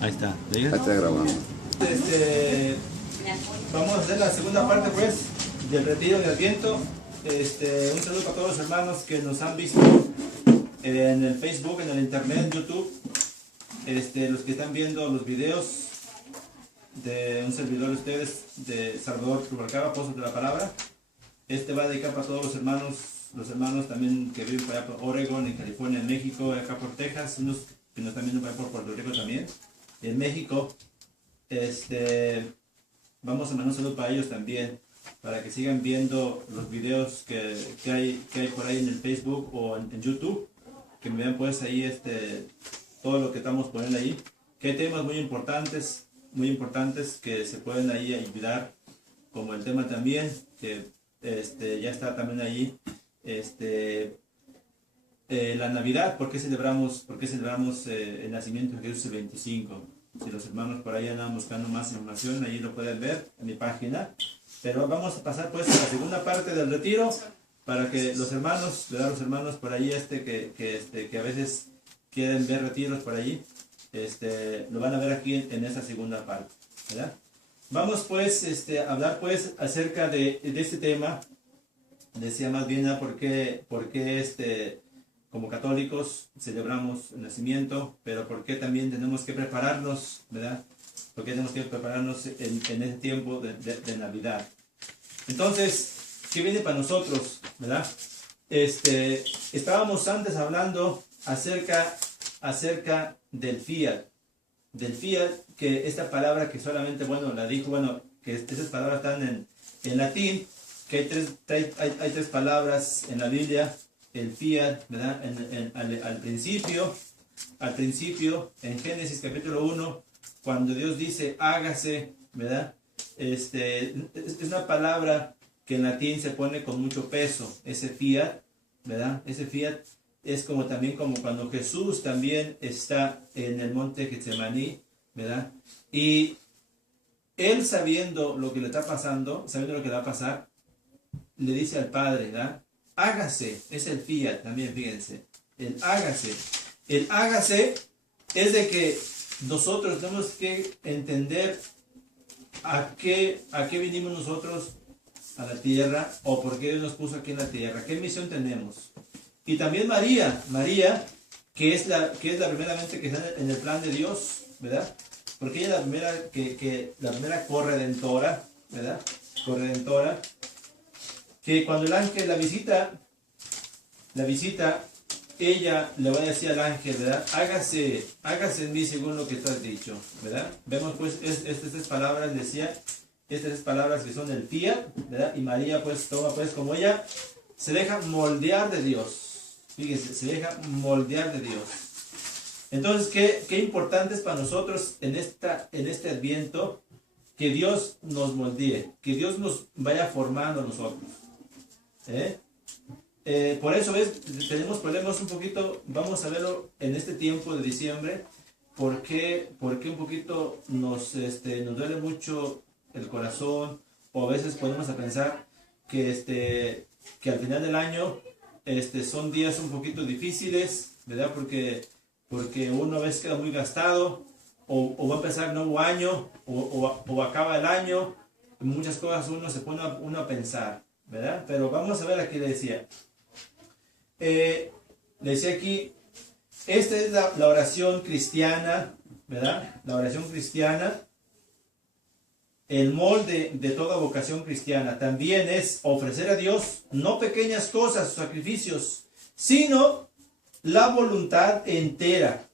Ahí está. Ahí está grabando. Vamos a hacer la segunda parte pues del retiro de Adviento. Un saludo para todos los hermanos que nos han visto en el Facebook, en el internet, en YouTube. Los que están viendo los videos de un servidor de ustedes, de Salvador Rubalcaba, apóstol de la palabra. Va dedicado para todos los hermanos también que viven por allá por Oregon, en California, en México, acá por Texas, unos que nos están viendo por allá por Puerto Rico también, en México. Vamos a mandar un saludo para ellos también, para que sigan viendo los videos que hay por ahí en el Facebook o en YouTube, que me vean pues ahí todo lo que estamos poniendo ahí, que hay temas muy importantes que se pueden ahí ayudar, como el tema también, que ya está también ahí, la Navidad. ¿Por qué celebramos el nacimiento de Jesús el 25? Si los hermanos por ahí andan buscando más información, ahí lo pueden ver en mi página. Pero vamos a pasar pues a la segunda parte del retiro, para que los hermanos por ahí que a veces quieren ver retiros por allí, lo van a ver aquí en esta segunda parte, ¿verdad? Vamos pues a hablar pues acerca de este tema. Decía más bien por qué como católicos celebramos el nacimiento, pero por qué también tenemos que prepararnos, ¿verdad? ¿Por qué tenemos que prepararnos en este tiempo de Navidad? Entonces, ¿qué viene para nosotros, verdad? Estábamos antes hablando acerca del fiat, que esta palabra que solamente, la dijo, que esas palabras están en latín, que hay tres palabras en la Biblia, el fiat, ¿verdad? Al principio, en Génesis capítulo 1, cuando Dios dice hágase, ¿verdad? Es una palabra que en latín se pone con mucho peso, ese fiat, ¿verdad? Ese fiat es también como cuando Jesús también está en el monte Getsemaní, ¿verdad? Y él sabiendo lo que le está pasando, sabiendo lo que le va a pasar, le dice al Padre, ¿verdad? Hágase, es el fiat también, fíjense, el hágase. El hágase es de que nosotros tenemos que entender a qué vinimos nosotros a la tierra, o por qué Dios nos puso aquí en la tierra, qué misión tenemos. Y también María, que es la primeramente que está en el plan de Dios, ¿verdad? Porque ella es la primera corredentora, ¿verdad? Corredentora, que cuando el ángel la visita, ella le va a decir al ángel, ¿verdad? Hágase en mí según lo que tú has dicho, ¿verdad? Vemos pues estas palabras, estas palabras que son el fiat, ¿verdad? Y María pues toma pues como ella se deja moldear de Dios. Fíjense, se deja moldear de Dios. Entonces, qué importante es para nosotros en este Adviento que Dios nos moldee, que Dios nos vaya formando a nosotros. Por eso, tenemos problemas un poquito, vamos a verlo en este tiempo de diciembre, porque un poquito nos duele mucho el corazón, o a veces podemos pensar que al final del año son días un poquito difíciles, ¿verdad? Porque uno a veces queda muy gastado, o va a empezar un nuevo año, o acaba el año, muchas cosas uno se pone a pensar, ¿verdad? Pero vamos a ver aquí, le decía aquí, esta es la oración cristiana, ¿verdad? La oración cristiana, el molde de toda vocación cristiana, también es ofrecer a Dios no pequeñas cosas, sacrificios, sino la voluntad entera.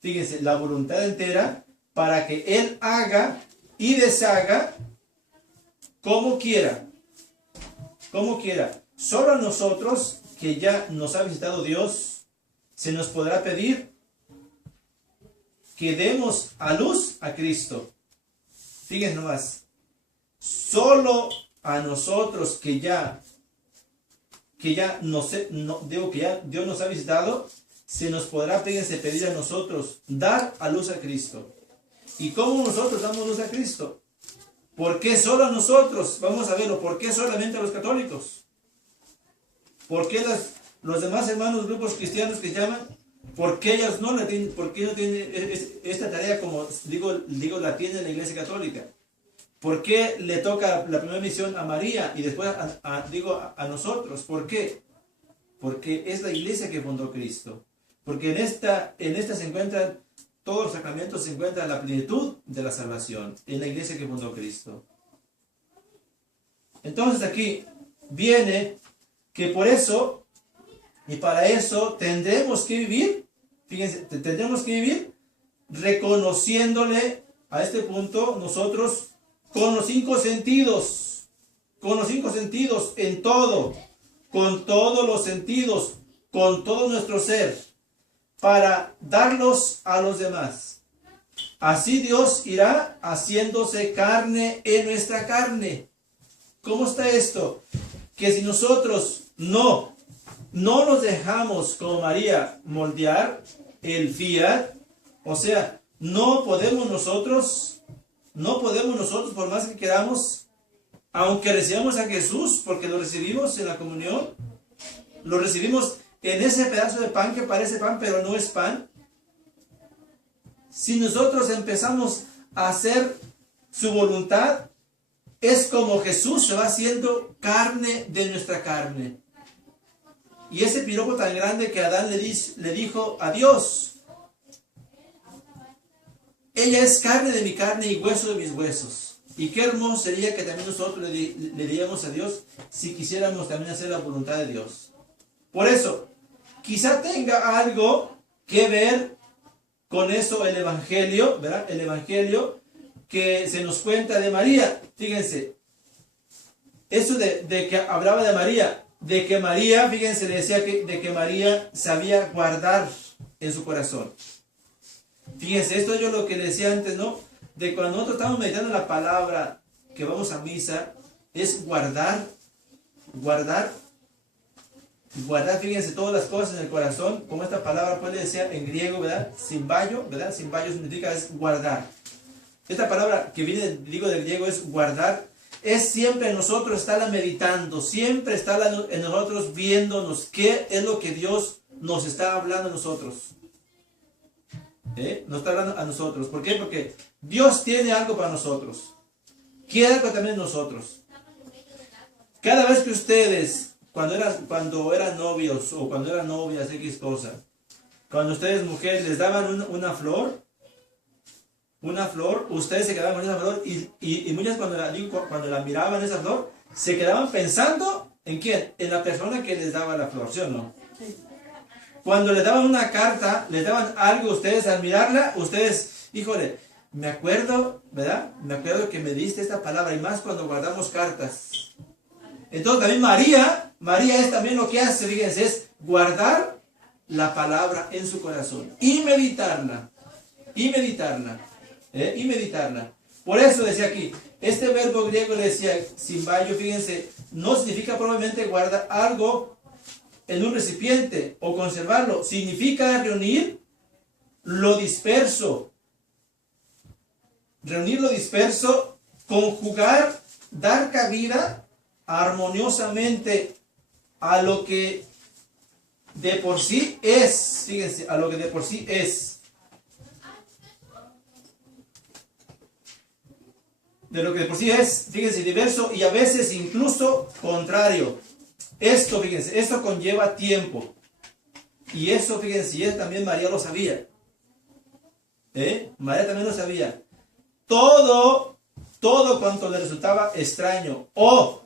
Fíjense, la voluntad entera para que Él haga y deshaga como quiera. Como quiera. Solo a nosotros, que ya nos ha visitado Dios, se nos podrá pedir que demos a luz a Cristo. Fíjense nomás, solo a nosotros que ya Dios nos ha visitado, se nos podrá, fíjense, pedir a nosotros dar a luz a Cristo. ¿Y cómo nosotros damos luz a Cristo? ¿Por qué solo a nosotros? Vamos a verlo. ¿Por qué solamente a los católicos? ¿Por qué los demás hermanos, grupos cristianos que llaman, ¿Por qué ellos no la tienen? ¿Por qué no tienen esta tarea como digo la tiene la Iglesia Católica? ¿Por qué le toca la primera misión a María y después a nosotros? ¿Por qué? Porque es la iglesia que fundó Cristo. Porque en esta se encuentran todos los sacramentos, se encuentra la plenitud de la salvación en la iglesia que fundó Cristo. Entonces aquí viene que por eso y para eso tendremos que vivir, fíjense, tendremos que vivir reconociéndole a este punto nosotros con los 5 sentidos, en todo, con todos los sentidos, con todo nuestro ser, para darlos a los demás. Así Dios irá haciéndose carne en nuestra carne. ¿Cómo está esto? Que si nosotros no nos dejamos como María moldear el fiat, o sea, no podemos nosotros, por más que queramos, aunque recibamos a Jesús, porque lo recibimos en la comunión, lo recibimos en ese pedazo de pan que parece pan, pero no es pan. Si nosotros empezamos a hacer su voluntad, es como Jesús se va haciendo carne de nuestra carne. Y ese piropo tan grande que Adán le dijo a Dios: ella es carne de mi carne y hueso de mis huesos. Y qué hermoso sería que también nosotros le diéramos a Dios si quisiéramos también hacer la voluntad de Dios. Por eso, quizá tenga algo que ver con eso el Evangelio, ¿verdad? El Evangelio que se nos cuenta de María. Fíjense, eso de que hablaba de María, fíjense, le decía de que María sabía guardar en su corazón. Fíjense, esto yo lo que le decía antes, ¿no? De cuando nosotros estamos meditando la palabra, que vamos a misa, es guardar, fíjense, todas las cosas en el corazón, como esta palabra puede decir en griego, ¿verdad? Simbayo, ¿verdad? Simbayo significa es guardar. Esta palabra que viene, digo, del griego es guardar, es siempre en nosotros estarla meditando, siempre estarla en nosotros viéndonos qué es lo que Dios nos está hablando a nosotros. Nos está hablando a nosotros. ¿Por qué? Porque Dios tiene algo para nosotros. Quiere algo también de nosotros. Cada vez que ustedes, cuando eran novios o cuando eran novias, X cosa, cuando ustedes mujeres les daban una flor, ustedes se quedaban con esa flor y muchas cuando la miraban esa flor, se quedaban pensando ¿en quién? En la persona que les daba la flor, ¿sí o no? Sí. Cuando les daban una carta, les daban algo, ustedes al mirarla, ustedes, híjole, me acuerdo, ¿verdad? Me acuerdo que me diste esta palabra, y más cuando guardamos cartas. Entonces también María es también lo que hace, fíjense, es guardar la palabra en su corazón y meditarla. Por eso decía aquí, este verbo griego le decía, simbayo, fíjense, no significa probablemente guardar algo en un recipiente o conservarlo, significa reunir lo disperso, conjugar, dar cabida armoniosamente a lo que de por sí es, fíjense, a lo que de por sí es. De lo que de por sí es, fíjense, diverso y a veces incluso contrario. Esto, fíjense, esto conlleva tiempo. Y eso, fíjense, y también María lo sabía. María también lo sabía. Todo cuanto le resultaba extraño o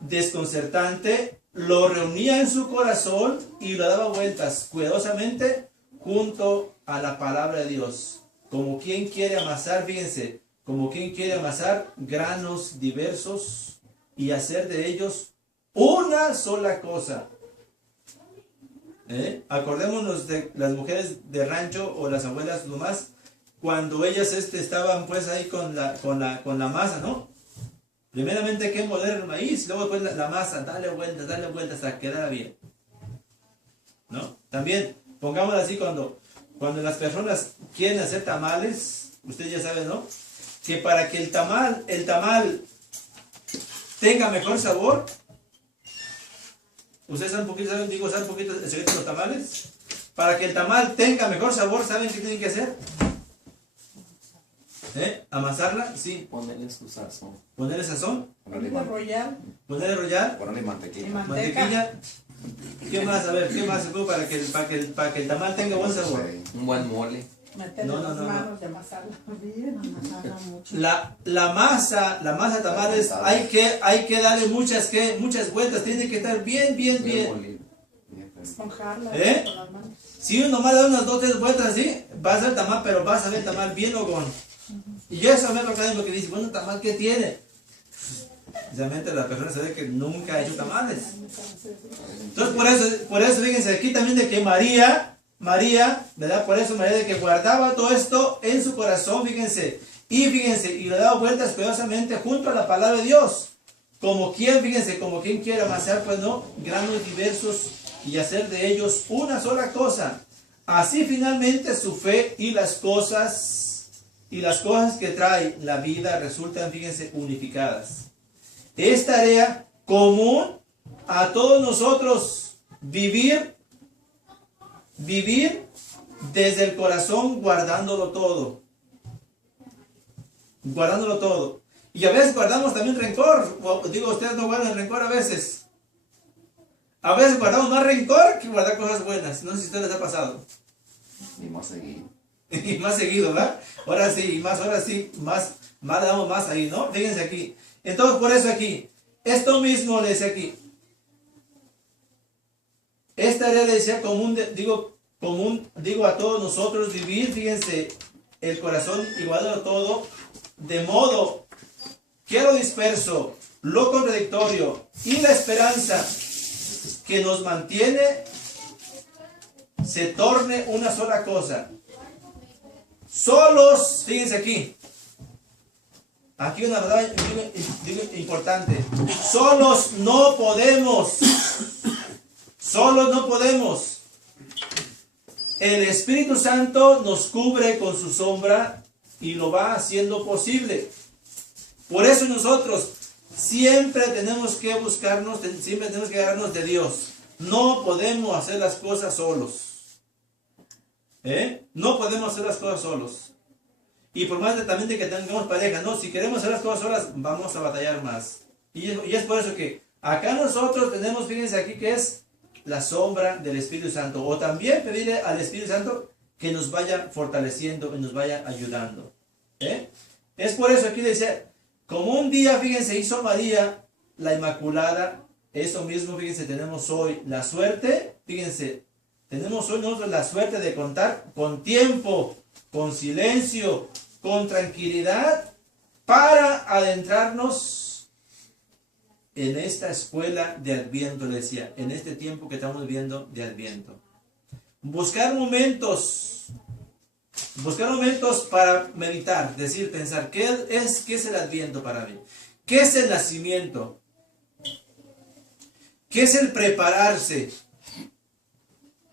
desconcertante, lo reunía en su corazón y lo daba vueltas cuidadosamente junto a la palabra de Dios. Como quien quiere amasar, fíjense, como quien quiere amasar granos diversos y hacer de ellos una sola cosa. Acordémonos de las mujeres de rancho o las abuelas nomás, cuando ellas estaban pues ahí con la masa, ¿no? Primeramente hay que moler el maíz, luego pues la masa, darle vueltas hasta que quedara bien, ¿no? También, pongámoslo así, cuando las personas quieren hacer tamales, ustedes ya saben, ¿no? Que para que el tamal tenga mejor sabor, ustedes saben un poquito el secreto de los tamales. para que el tamal tenga mejor sabor, ¿saben qué tienen que hacer? Amasarla, sí. Ponerle su sazón. Ponerle sazón. Ponerle rollar. Ponerle rollar. Ponerle mantequilla. Y Mantequilla. ¿Qué más? A ver, ¿qué más se puede para que el tamal tenga buen sabor? Un buen mole. Meterle No, las no, no. manos de amasarla bien, amasarla mucho. La masa tamales, hay que darle muchas vueltas, tiene que estar bien. Esponjarla ¿Eh? con las manos. Si uno nomás da unas 2 o 3 vueltas así, va a ser tamal, pero vas a ver tamal bien hogón. Y eso me ha lo que dice, bueno, tamal, ¿qué tiene? Realmente la persona sabe que nunca ha hecho tamales. Entonces, por eso, fíjense, aquí también de que María, ¿verdad? Por eso María de que guardaba todo esto en su corazón, fíjense, y le daba vueltas cuidadosamente junto a la palabra de Dios. Como quien quiere amasar, pues no, granos diversos y hacer de ellos una sola cosa. Así finalmente su fe y las cosas que trae la vida resultan, fíjense, unificadas. Es tarea común a todos nosotros vivir desde el corazón guardándolo todo. Y a veces guardamos también rencor. Digo, ustedes no guardan rencor a veces. A veces guardamos más rencor que guardar cosas buenas. No sé si a ustedes les ha pasado. Y más seguido. Y más seguido, ¿verdad? Ahora sí, más damos más ahí, ¿no? Fíjense aquí. Entonces, por eso aquí, esto mismo le decía aquí. Esta área le decía común, digo a todos nosotros vivir, fíjense, el corazón igualado todo, de modo que lo disperso, lo contradictorio y la esperanza que nos mantiene se torne una sola cosa. Solos, fíjense aquí. Aquí una verdad importante. Solos no podemos. El Espíritu Santo nos cubre con su sombra y lo va haciendo posible. Por eso nosotros siempre tenemos que buscarnos, siempre tenemos que agarrarnos de Dios. No podemos hacer las cosas solos. No podemos hacer las cosas solos. Y por más también de que tengamos pareja, no, si queremos hacer las cosas solas, vamos a batallar más. Y es por eso que acá nosotros tenemos, fíjense aquí, que es la sombra del Espíritu Santo. O también pedirle al Espíritu Santo que nos vaya fortaleciendo y nos vaya ayudando. Es por eso aquí decía, como un día, fíjense, hizo María la Inmaculada, eso mismo, fíjense, tenemos hoy la suerte, fíjense, tenemos hoy nosotros la suerte de contar con tiempo, con silencio, con tranquilidad, para adentrarnos en esta escuela de Adviento, le decía, en este tiempo que estamos viviendo de Adviento. Buscar momentos para meditar, decir, pensar, ¿qué es el Adviento para mí? ¿Qué es el nacimiento? ¿Qué es el prepararse?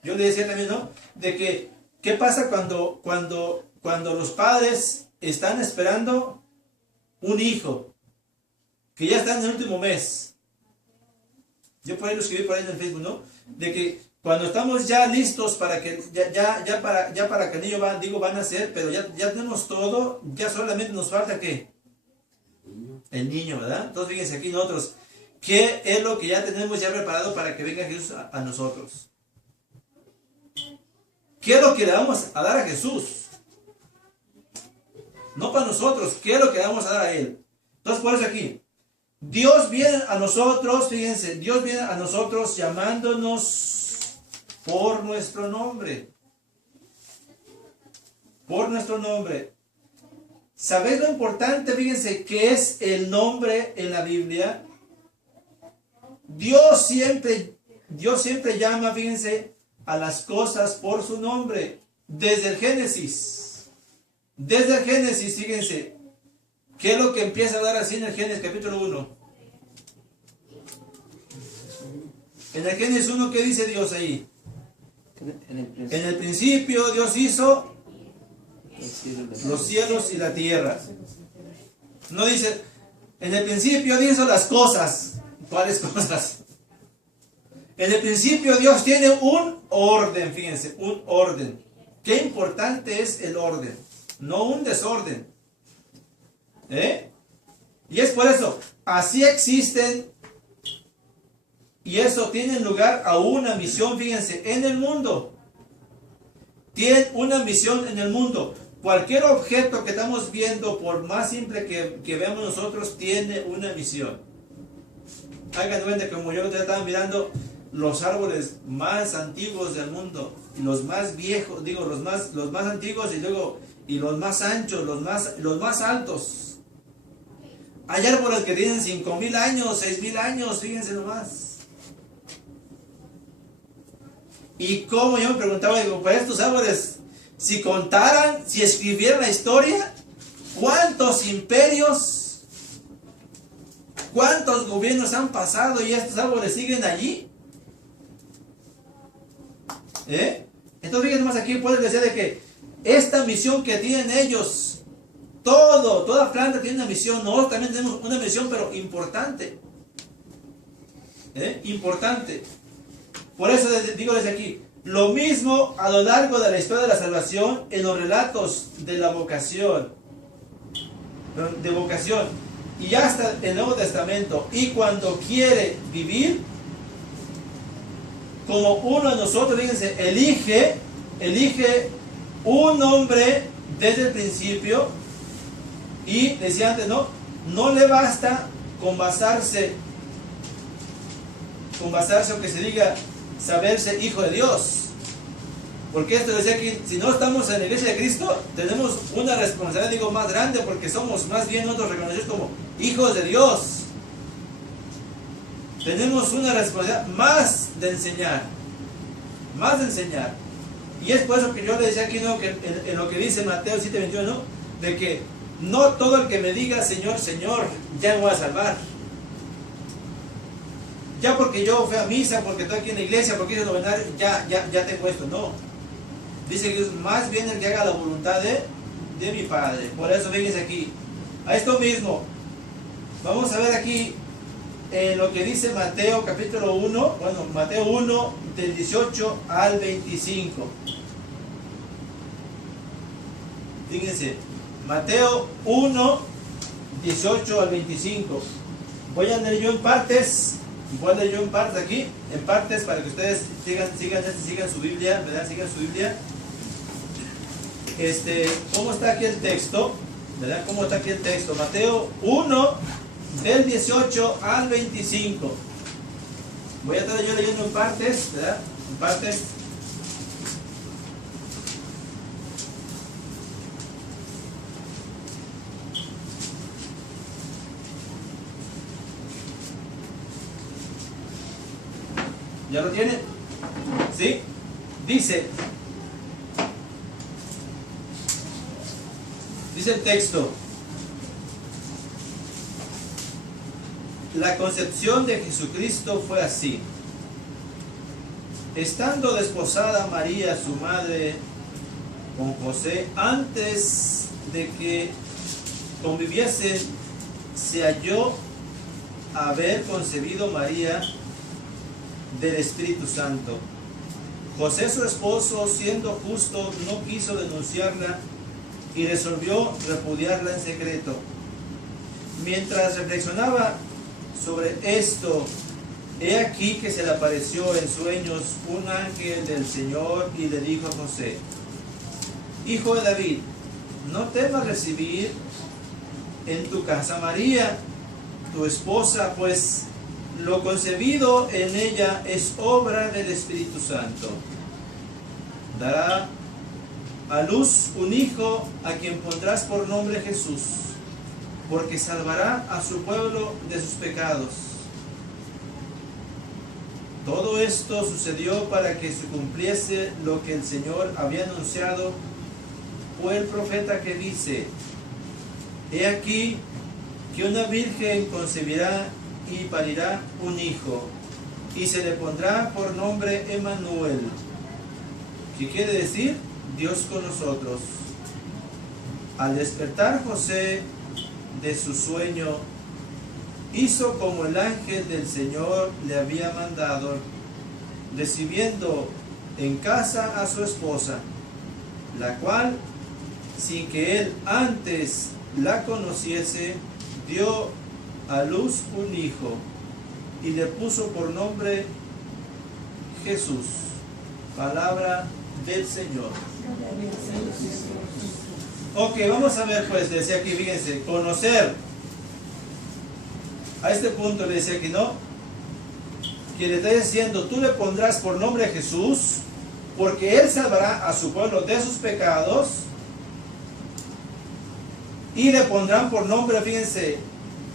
Yo le decía también, ¿no? De que, ¿qué pasa cuando los padres están esperando un hijo? Que ya está en el último mes. Yo por ahí lo escribí por ahí en el Facebook, ¿no? De que cuando estamos ya listos para que, para que el niño va a nacer, pero ya tenemos todo, ya solamente nos falta, ¿qué? El niño, ¿verdad? Entonces fíjense aquí nosotros, ¿qué es lo que ya tenemos ya preparado para que venga Jesús a nosotros? ¿Qué es lo que le vamos a dar a Jesús? No para nosotros, ¿qué es lo que le vamos a dar a Él? Entonces por eso aquí, Dios viene a nosotros, fíjense, Dios viene a nosotros llamándonos por nuestro nombre. Por nuestro nombre. ¿Sabéis lo importante, fíjense, que es el nombre en la Biblia? Dios siempre llama, fíjense, a las cosas por su nombre. Desde el Génesis. Fíjense. ¿Qué es lo que empieza a dar así en el Génesis capítulo 1? En el Génesis 1, ¿qué dice Dios ahí? En el principio Dios hizo los cielos y la tierra. No dice, en el principio Dios hizo las cosas. ¿Cuáles cosas? En el principio Dios tiene un orden, fíjense, un orden. Qué importante es el orden, no un desorden. Y es por eso, así existen, y eso tiene lugar a una misión, fíjense, en el mundo. Tienen una misión en el mundo. Cualquier objeto que estamos viendo, por más simple que veamos nosotros, tiene una misión. Hagan cuenta, como yo estaba mirando los árboles más antiguos del mundo, y los más viejos, digo, los más antiguos, y los más anchos, los más altos. Hay árboles que tienen 5,000 años, 6,000 años, fíjense nomás. Y como yo me preguntaba, digo, pues estos árboles, si contaran, si escribieran la historia, ¿cuántos imperios, cuántos gobiernos han pasado y estos árboles siguen allí? Entonces fíjense más aquí, pueden decir de que esta misión que tienen ellos, toda planta tiene una misión. Nosotros también tenemos una misión, pero importante. Importante. Por eso digo desde aquí, lo mismo a lo largo de la historia de la salvación, en los relatos de la vocación, y hasta el Nuevo Testamento, y cuando quiere vivir, como uno de nosotros, fíjense, elige un hombre desde el principio. Y decía antes, no le basta con basarse, aunque se diga, saberse hijo de Dios. Porque esto decía que si no estamos en la iglesia de Cristo, tenemos una responsabilidad, digo, más grande, porque somos más bien nosotros reconocidos como hijos de Dios. Tenemos una responsabilidad más de enseñar. Y es por eso que yo le decía aquí, que en lo que dice Mateo 7:21, de que no todo el que me diga Señor, Señor, ya me voy a salvar. Ya porque yo fui a misa, porque estoy aquí en la iglesia, porque hice novenario, ya tengo esto. No. Dice que es más bien el que haga la voluntad de mi Padre. Por eso fíjense aquí. A esto mismo. Vamos a ver aquí lo que dice Mateo capítulo 1. Bueno, Mateo 1 del 18 al 25. Fíjense. Mateo 1, 18 al 25. Voy a leer yo en partes. Aquí, en partes, para que ustedes sigan su Biblia, ¿verdad? Sigan su Biblia. ¿Cómo está aquí el texto? ¿Verdad? ¿Cómo está aquí el texto? Mateo 1, del 18 al 25. Voy a estar yo leyendo en partes, ¿verdad? En partes. ¿Ya lo tiene? ¿Sí? Dice el texto: la concepción de Jesucristo fue así. Estando desposada María, su madre, con José, antes de que conviviesen, se halló haber concebido María del Espíritu Santo. José, su esposo, siendo justo, no quiso denunciarla y resolvió repudiarla en secreto. Mientras reflexionaba sobre esto, he aquí que se le apareció en sueños un ángel del Señor y le dijo a José: Hijo de David, no temas recibir en tu casa María, tu esposa, pues lo concebido en ella es obra del Espíritu Santo. Dará a luz un hijo a quien pondrás por nombre Jesús, porque salvará a su pueblo de sus pecados. Todo esto sucedió para que se cumpliese lo que el Señor había anunciado por el profeta, que dice: He aquí que una virgen concebirá y parirá un hijo, y se le pondrá por nombre Emmanuel, que quiere decir Dios con nosotros. Al despertar José de su sueño, hizo como el ángel del Señor le había mandado, recibiendo en casa a su esposa, la cual, sin que él antes la conociese, dio a luz un hijo y le puso por nombre Jesús. Palabra del Señor. Ok, vamos a ver, pues, decía aquí, fíjense, conocer. A este punto le decía aquí, ¿no? Que le está diciendo, tú le pondrás por nombre Jesús, porque él salvará a su pueblo de sus pecados. Y le pondrán por nombre, fíjense,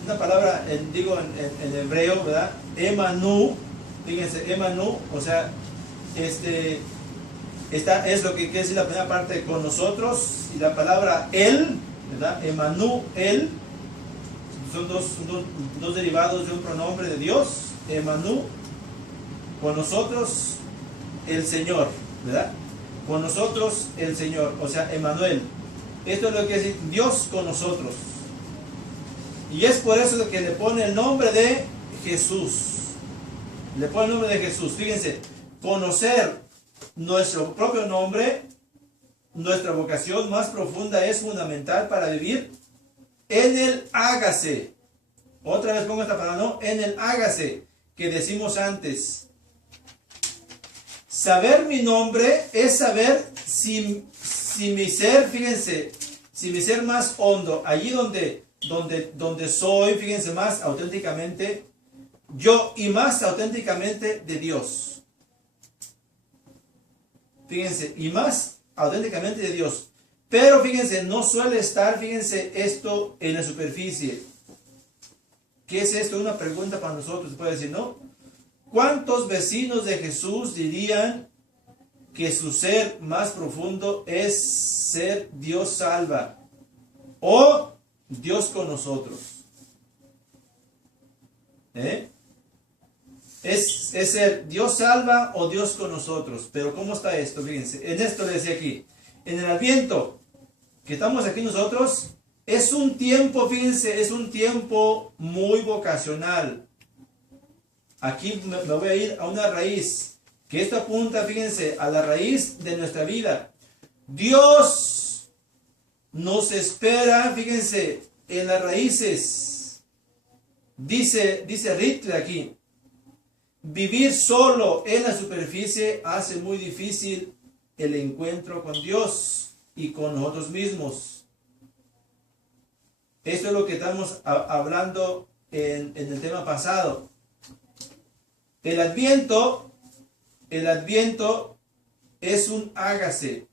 una palabra, en hebreo, ¿verdad? Emanu, fíjense, Emanu, o sea, esta es lo que quiere decir la primera parte, con nosotros, y la palabra él, ¿verdad? Emanu, él, son dos derivados de un pronombre de Dios, Emanu, con nosotros el Señor, ¿verdad? Con nosotros el Señor, o sea, Emmanuel. Esto es lo que quiere decir Dios con nosotros. Y es por eso que le pone el nombre de Jesús. Le pone el nombre de Jesús. Fíjense, conocer nuestro propio nombre, nuestra vocación más profunda es fundamental para vivir en el hágase. Otra vez pongo esta palabra, ¿no? En el hágase, que decimos antes. Saber mi nombre es saber si mi ser, fíjense, si mi ser más hondo, allí donde soy, fíjense, más auténticamente yo y más auténticamente de Dios. Fíjense, y más auténticamente de Dios. Pero fíjense, no suele estar, fíjense, esto en la superficie. ¿Qué es esto? Una pregunta para nosotros, se puede decir, ¿no? ¿Cuántos vecinos de Jesús dirían que su ser más profundo es ser Dios salva o Dios con nosotros? Es ser Dios salva o Dios con nosotros. Pero ¿cómo está esto? Fíjense, en esto le decía aquí, en el Adviento, que estamos aquí nosotros, es un tiempo, fíjense, es un tiempo muy vocacional. Aquí me voy a ir a una raíz, que esto apunta, fíjense, a la raíz de nuestra vida. Dios nos espera, fíjense, en las raíces. Dice Ritler aquí, vivir solo en la superficie hace muy difícil el encuentro con Dios y con nosotros mismos. Esto es lo que estamos hablando en el tema pasado. El Adviento es un hágase.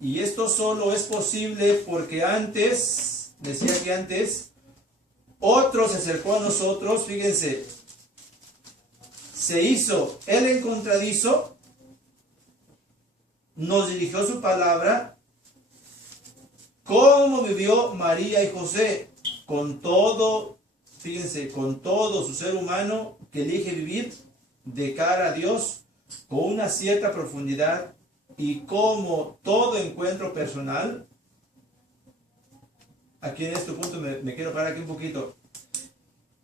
Y esto solo es posible porque antes, decía que antes, otro se acercó a nosotros, fíjense, se hizo el encontradizo, nos dirigió su palabra, cómo vivió María y José, con todo, fíjense, con todo su ser humano que elige vivir de cara a Dios con una cierta profundidad, y como todo encuentro personal. Aquí en este punto me quiero parar aquí un poquito.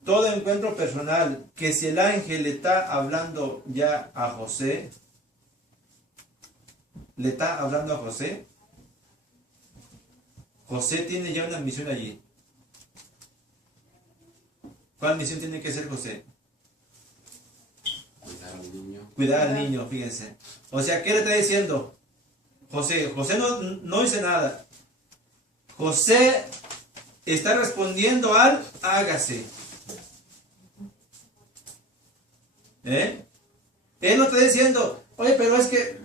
Todo encuentro personal, que si el ángel le está hablando ya a José, le está hablando a José, José tiene ya una misión allí. ¿Cuál misión tiene que hacer José? Cuidar al niño. Cuidar al niño, fíjense. O sea, ¿qué le está diciendo José? José no dice nada. José está respondiendo al hágase. Él no está diciendo, oye, pero es que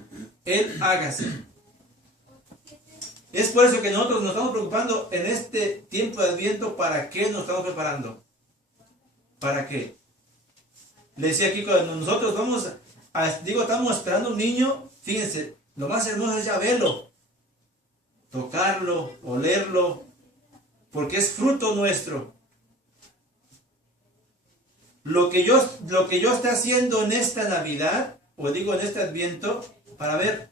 él hágase. Es por eso que nosotros nos estamos preocupando en este tiempo de Adviento. ¿Para qué nos estamos preparando? ¿Para qué? Le decía aquí, cuando nosotros estamos esperando un niño, fíjense, lo más hermoso es ya verlo, tocarlo, olerlo, porque es fruto nuestro. Lo que yo esté haciendo en esta Navidad, o digo en este Adviento, para ver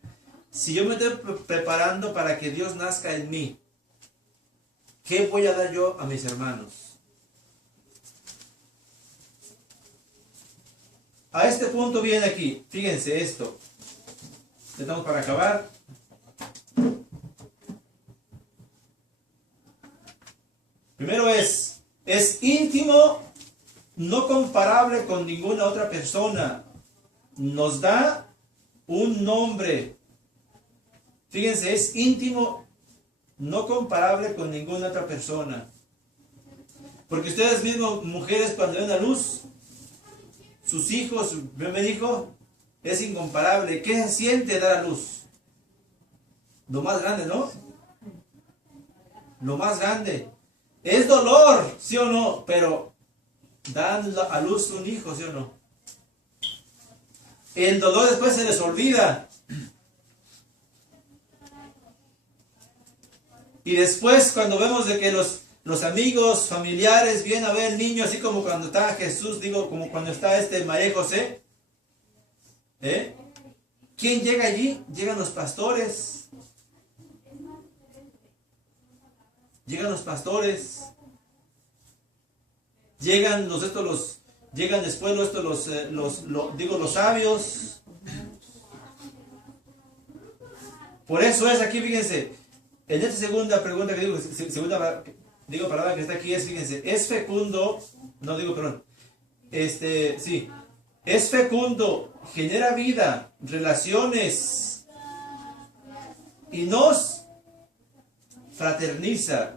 si yo me estoy preparando para que Dios nazca en mí, ¿qué voy a dar yo a mis hermanos? a este punto viene aquí. Fíjense esto. Ya estamos para acabar. Primero es íntimo, no comparable con ninguna otra persona. Nos da un nombre. Fíjense, es íntimo, no comparable con ninguna otra persona. Porque ustedes mismos, mujeres, cuando ven a luz, sus hijos, me dijo, es incomparable. ¿Qué se siente dar a luz? Lo más grande, ¿no? Lo más grande. Es dolor, ¿sí o no? Pero dan a luz un hijo, ¿sí o no? El dolor después se les olvida. Y después cuando vemos de que los amigos, familiares vienen a ver niños, así como cuando está Jesús, digo, como cuando está María y José. ¿Quién llega allí? Llegan los pastores. Llegan los pastores. Llegan llegan después los sabios. Por eso es aquí, fíjense, en esta segunda pregunta que digo, palabra que está aquí es, fíjense, es fecundo, es fecundo, genera vida, relaciones y nos fraterniza.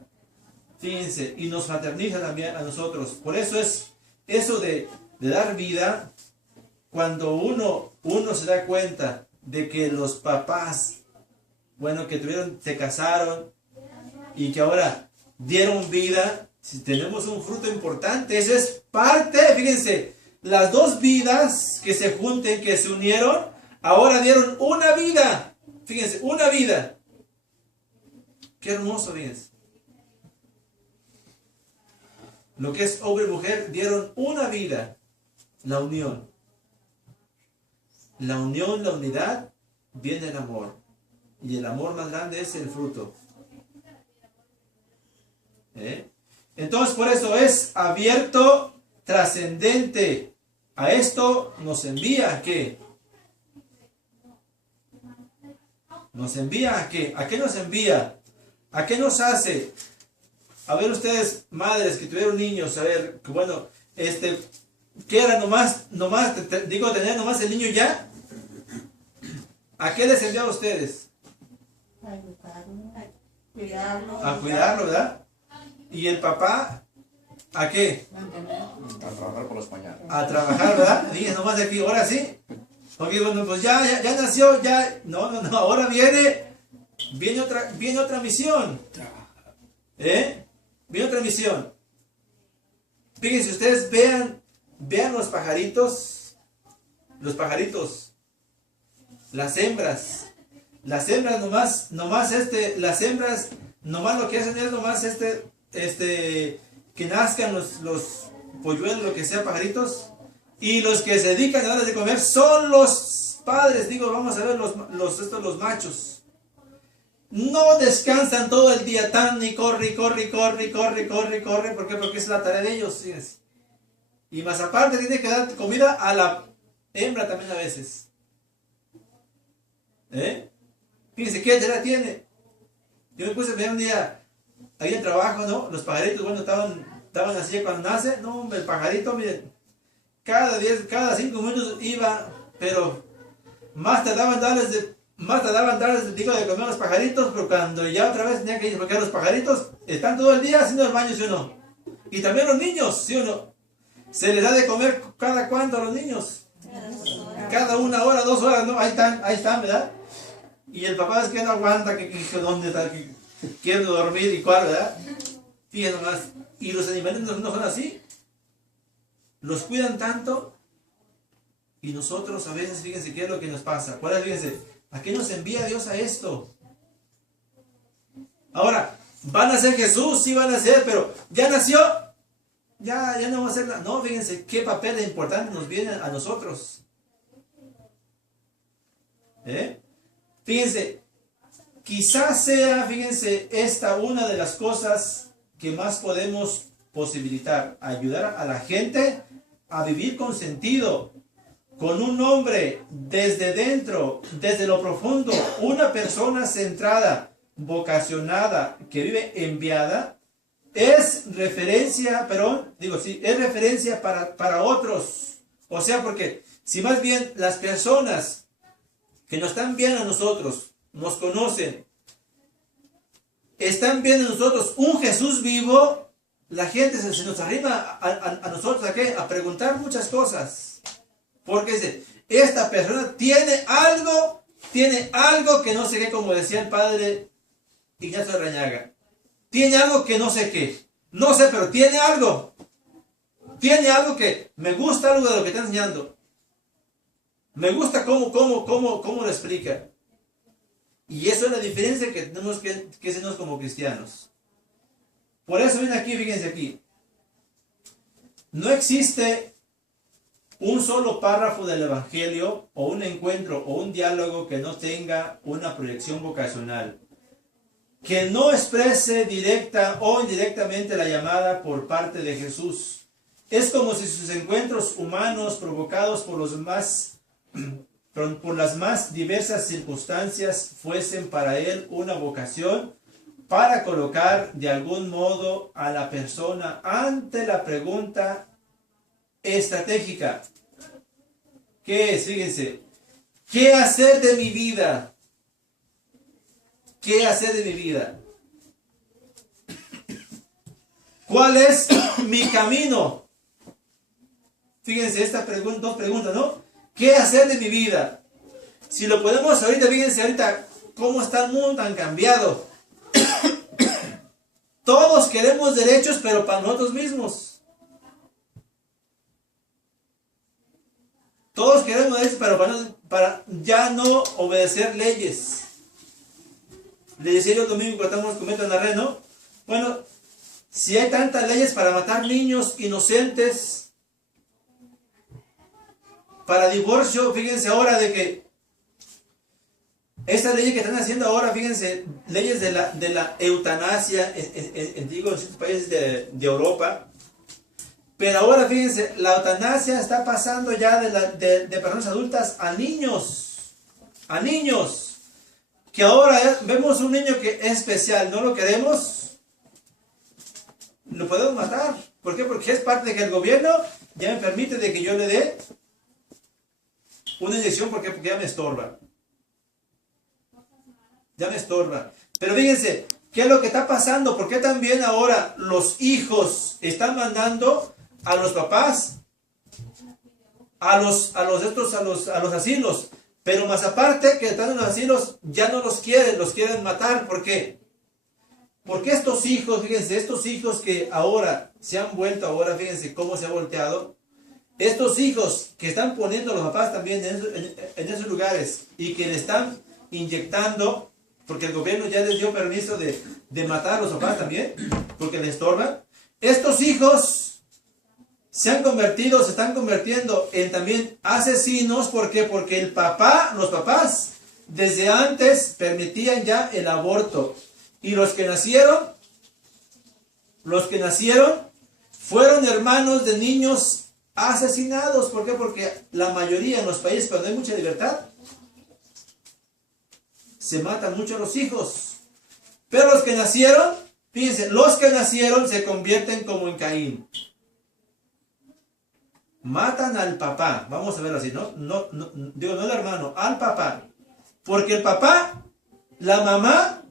Fíjense, y nos fraterniza también a nosotros. Por eso es eso de dar vida, cuando uno se da cuenta de que los papás, bueno, que se casaron y que ahora dieron vida, si tenemos un fruto importante. Eso es parte, fíjense, las dos vidas que se junten, que se unieron, ahora dieron una vida. Fíjense, una vida. Qué hermoso, fíjense. Lo que es hombre y mujer dieron una vida, la unión. La unión, la unidad, viene el amor. Y el amor más grande es el fruto. Entonces, por eso es abierto, trascendente. A esto nos envía, ¿qué? ¿Nos envía a qué? ¿A qué nos envía? ¿A qué nos hace? A ver ustedes, madres que tuvieron niños, a ver, bueno, ¿qué era tener nomás el niño ya? ¿A qué les enviaba a ustedes? A educarlo, a cuidarlo. A cuidarlo, ¿verdad? ¿Y el papá? ¿A qué? Mantenerlo. A trabajar por los pañales. A trabajar, ¿verdad? Dije nomás de aquí, ahora sí. Porque bueno, pues ya nació, ya. No, ahora viene otra misión. Viene otra misión. Fíjense, ustedes vean los pajaritos, las hembras nomás lo que hacen es nomás que nazcan los polluelos, lo que sea, pajaritos, y los que se dedican a darles de comer son los padres. Digo, vamos a ver los machos. No descansan todo el día, y corre. ¿Por qué? Porque es la tarea de ellos, fíjense. Y más aparte tiene que dar comida a la hembra también a veces. Fíjense, ¿qué tarea tiene? Yo me puse a ver un día ahí en el trabajo, ¿no? Los pajaritos, bueno, estaban así cuando nace. No, hombre, el pajarito, miren, cada 5 minutos iba, pero más tardaban darles de comer a los pajaritos, pero cuando ya otra vez tenía que ir, porque los pajaritos están todo el día haciendo el baño, ¿sí o no? Y también los niños, ¿sí o no? Se les da de comer cada cuánto a los niños. Cada 1 hora, 2 horas, ¿no? Ahí están, ¿verdad? Y el papá es que no aguanta, que dónde está, que quiere dormir y cuál, ¿verdad? Fíjense nomás. Y los animales no son así. Los cuidan tanto. Y nosotros a veces, fíjense, ¿qué es lo que nos pasa? ¿Cuál es? Fíjense, ¿a qué nos envía Dios a esto? Ahora, ¿van a ser Jesús? Sí van a ser, pero ¿ya nació? Ya no va a ser nada. No, fíjense, qué papel importante nos viene a nosotros. Fíjense, quizás sea, fíjense, esta una de las cosas que más podemos posibilitar. Ayudar a la gente a vivir con sentido. con un hombre desde dentro, desde lo profundo, una persona centrada, vocacionada, que vive enviada, es referencia, es referencia para otros. O sea, porque si más bien las personas que nos están viendo a nosotros, nos conocen, están viendo a nosotros un Jesús vivo, la gente se nos arrima a nosotros a preguntar muchas cosas. Porque dice, esta persona tiene algo que no sé qué, como decía el padre Ignacio Rañaga. Tiene algo que no sé qué. No sé, pero tiene algo. Tiene algo que me gusta algo de lo que está enseñando. Me gusta cómo lo explica. Y eso es la diferencia que tenemos que hacernos como cristianos. Por eso ven aquí, fíjense aquí. No existe un solo párrafo del Evangelio o un encuentro o un diálogo que no tenga una proyección vocacional, que no exprese directa o indirectamente la llamada por parte de Jesús. Es como si sus encuentros humanos provocados por las más diversas circunstancias fuesen para él una vocación para colocar de algún modo a la persona ante la pregunta estratégica. ¿Qué es? Fíjense. ¿Qué hacer de mi vida? ¿Qué hacer de mi vida? ¿Cuál es mi camino? Fíjense, dos preguntas, ¿no? ¿Qué hacer de mi vida? Si lo podemos ahorita, fíjense ahorita cómo está el mundo tan cambiado. Todos queremos derechos, pero para nosotros mismos. Todos queremos derechos, pero para ya no obedecer leyes. Le decía yo el domingo cuando estamos comiendo en la red, ¿no? Bueno, si hay tantas leyes para matar niños inocentes, para divorcio, fíjense ahora de que estas leyes que están haciendo ahora, fíjense, leyes de la eutanasia en ciertos países de Europa. Pero ahora, fíjense, la eutanasia está pasando ya de personas adultas a niños. A niños. Que ahora vemos un niño que es especial, no lo queremos, lo podemos matar. ¿Por qué? Porque es parte de que el gobierno ya me permite de que yo le dé una inyección. ¿Por qué? Porque ya me estorba. Ya me estorba. Pero fíjense, ¿qué es lo que está pasando? ¿Por qué también ahora los hijos están mandando a los papás a los asilos? Pero más aparte que están en los asilos, ya no los quieren matar. ¿Por qué? Porque estos hijos, fíjense, estos hijos que ahora se han vuelto, fíjense cómo se ha volteado. Estos hijos que están poniendo a los papás también en esos lugares y que le están inyectando, porque el gobierno ya les dio permiso de matar a los papás también, porque les estorban. Estos hijos se están convirtiendo en también asesinos. ¿Por qué? Porque los papás, desde antes permitían ya el aborto. Y los que nacieron fueron hermanos de niños asesinados. ¿Por qué? Porque la mayoría en los países cuando hay mucha libertad, se matan mucho a los hijos. Pero los que nacieron, fíjense, se convierten como en Caín. Matan al papá, vamos a verlo así, no al hermano, al papá. Porque el papá, la mamá,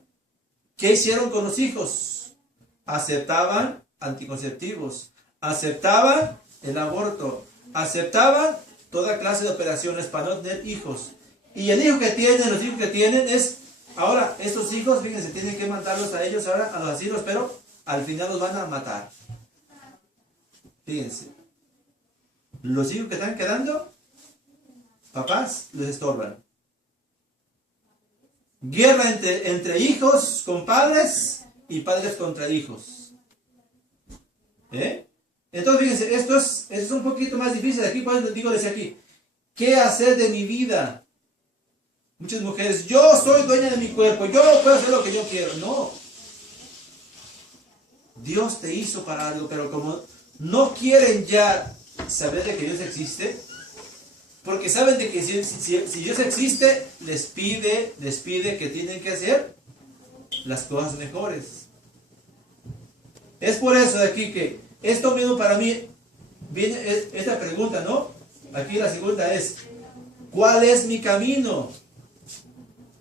¿qué hicieron con los hijos? Aceptaban anticonceptivos, aceptaban el aborto, aceptaban toda clase de operaciones para no tener hijos. Y los hijos que tienen es, ahora, estos hijos, fíjense, tienen que matarlos a ellos ahora, a los asilos, pero al final los van a matar. Fíjense. Los hijos que están quedando, papás, les estorban. Guerra entre hijos con padres y padres contra hijos. Entonces, fíjense, esto es un poquito más difícil. Aquí, por eso digo desde aquí, ¿qué hacer de mi vida? Muchas mujeres, yo soy dueña de mi cuerpo, yo puedo hacer lo que yo quiero. No. Dios te hizo para algo, pero como no quieren ya saber de que Dios existe, Porque saben de que si Dios existe, les pide que tienen que hacer las cosas mejores. Es por eso de aquí que esto mismo para mí viene esta pregunta, ¿no? Aquí la segunda es, ¿cuál es mi camino?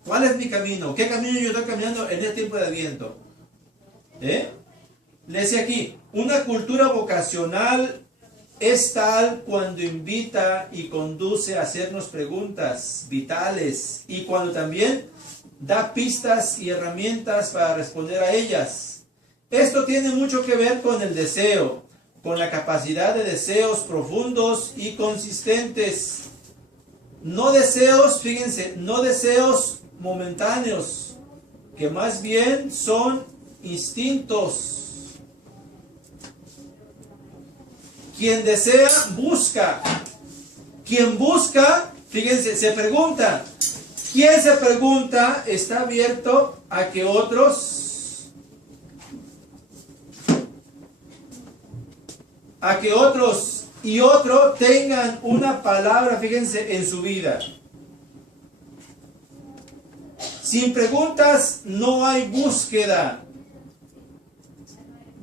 ¿Cuál es mi camino? ¿Qué camino yo estoy caminando en este tiempo de Adviento? Le decía aquí, una cultura vocacional es tal cuando invita y conduce a hacernos preguntas vitales y cuando también da pistas y herramientas para responder a ellas. Esto tiene mucho que ver con el deseo, con la capacidad de deseos profundos y consistentes. No deseos, fíjense, no deseos momentáneos, que más bien son instintos. Quien desea, busca. Quien busca, fíjense, se pregunta. Quien se pregunta está abierto a que otros y otro tengan una palabra, fíjense, en su vida. Sin preguntas no hay búsqueda.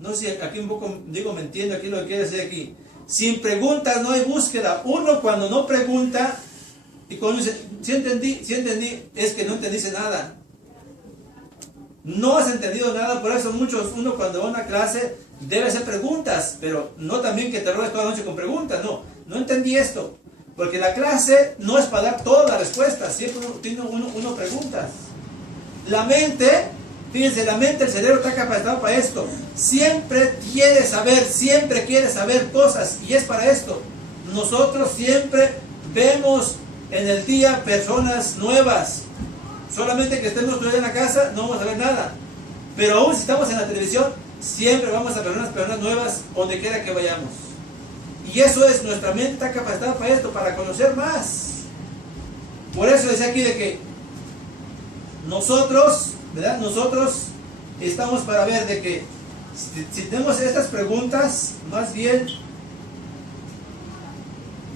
No sé, aquí un poco, digo, me entiendo aquí lo que quiere decir aquí. Sin preguntas no hay búsqueda. Uno cuando no pregunta, y cuando dice, si entendí, es que no entendiste nada. No has entendido nada, por eso uno cuando va a una clase debe hacer preguntas, pero no también que te robes toda la noche con preguntas, no entendí esto. Porque la clase no es para dar todas las respuestas, siempre uno preguntas. La mente, fíjense, la mente, el cerebro está capacitado para esto. Siempre quiere saber cosas y es para esto. Nosotros siempre vemos en el día personas nuevas. Solamente que estemos todavía en la casa no vamos a ver nada. Pero aún si estamos en la televisión, siempre vamos a ver personas nuevas donde quiera que vayamos. Y eso es, nuestra mente está capacitada para esto, para conocer más. Por eso decía aquí de que nosotros, ¿verdad? Nosotros estamos para ver de que si tenemos estas preguntas, más bien,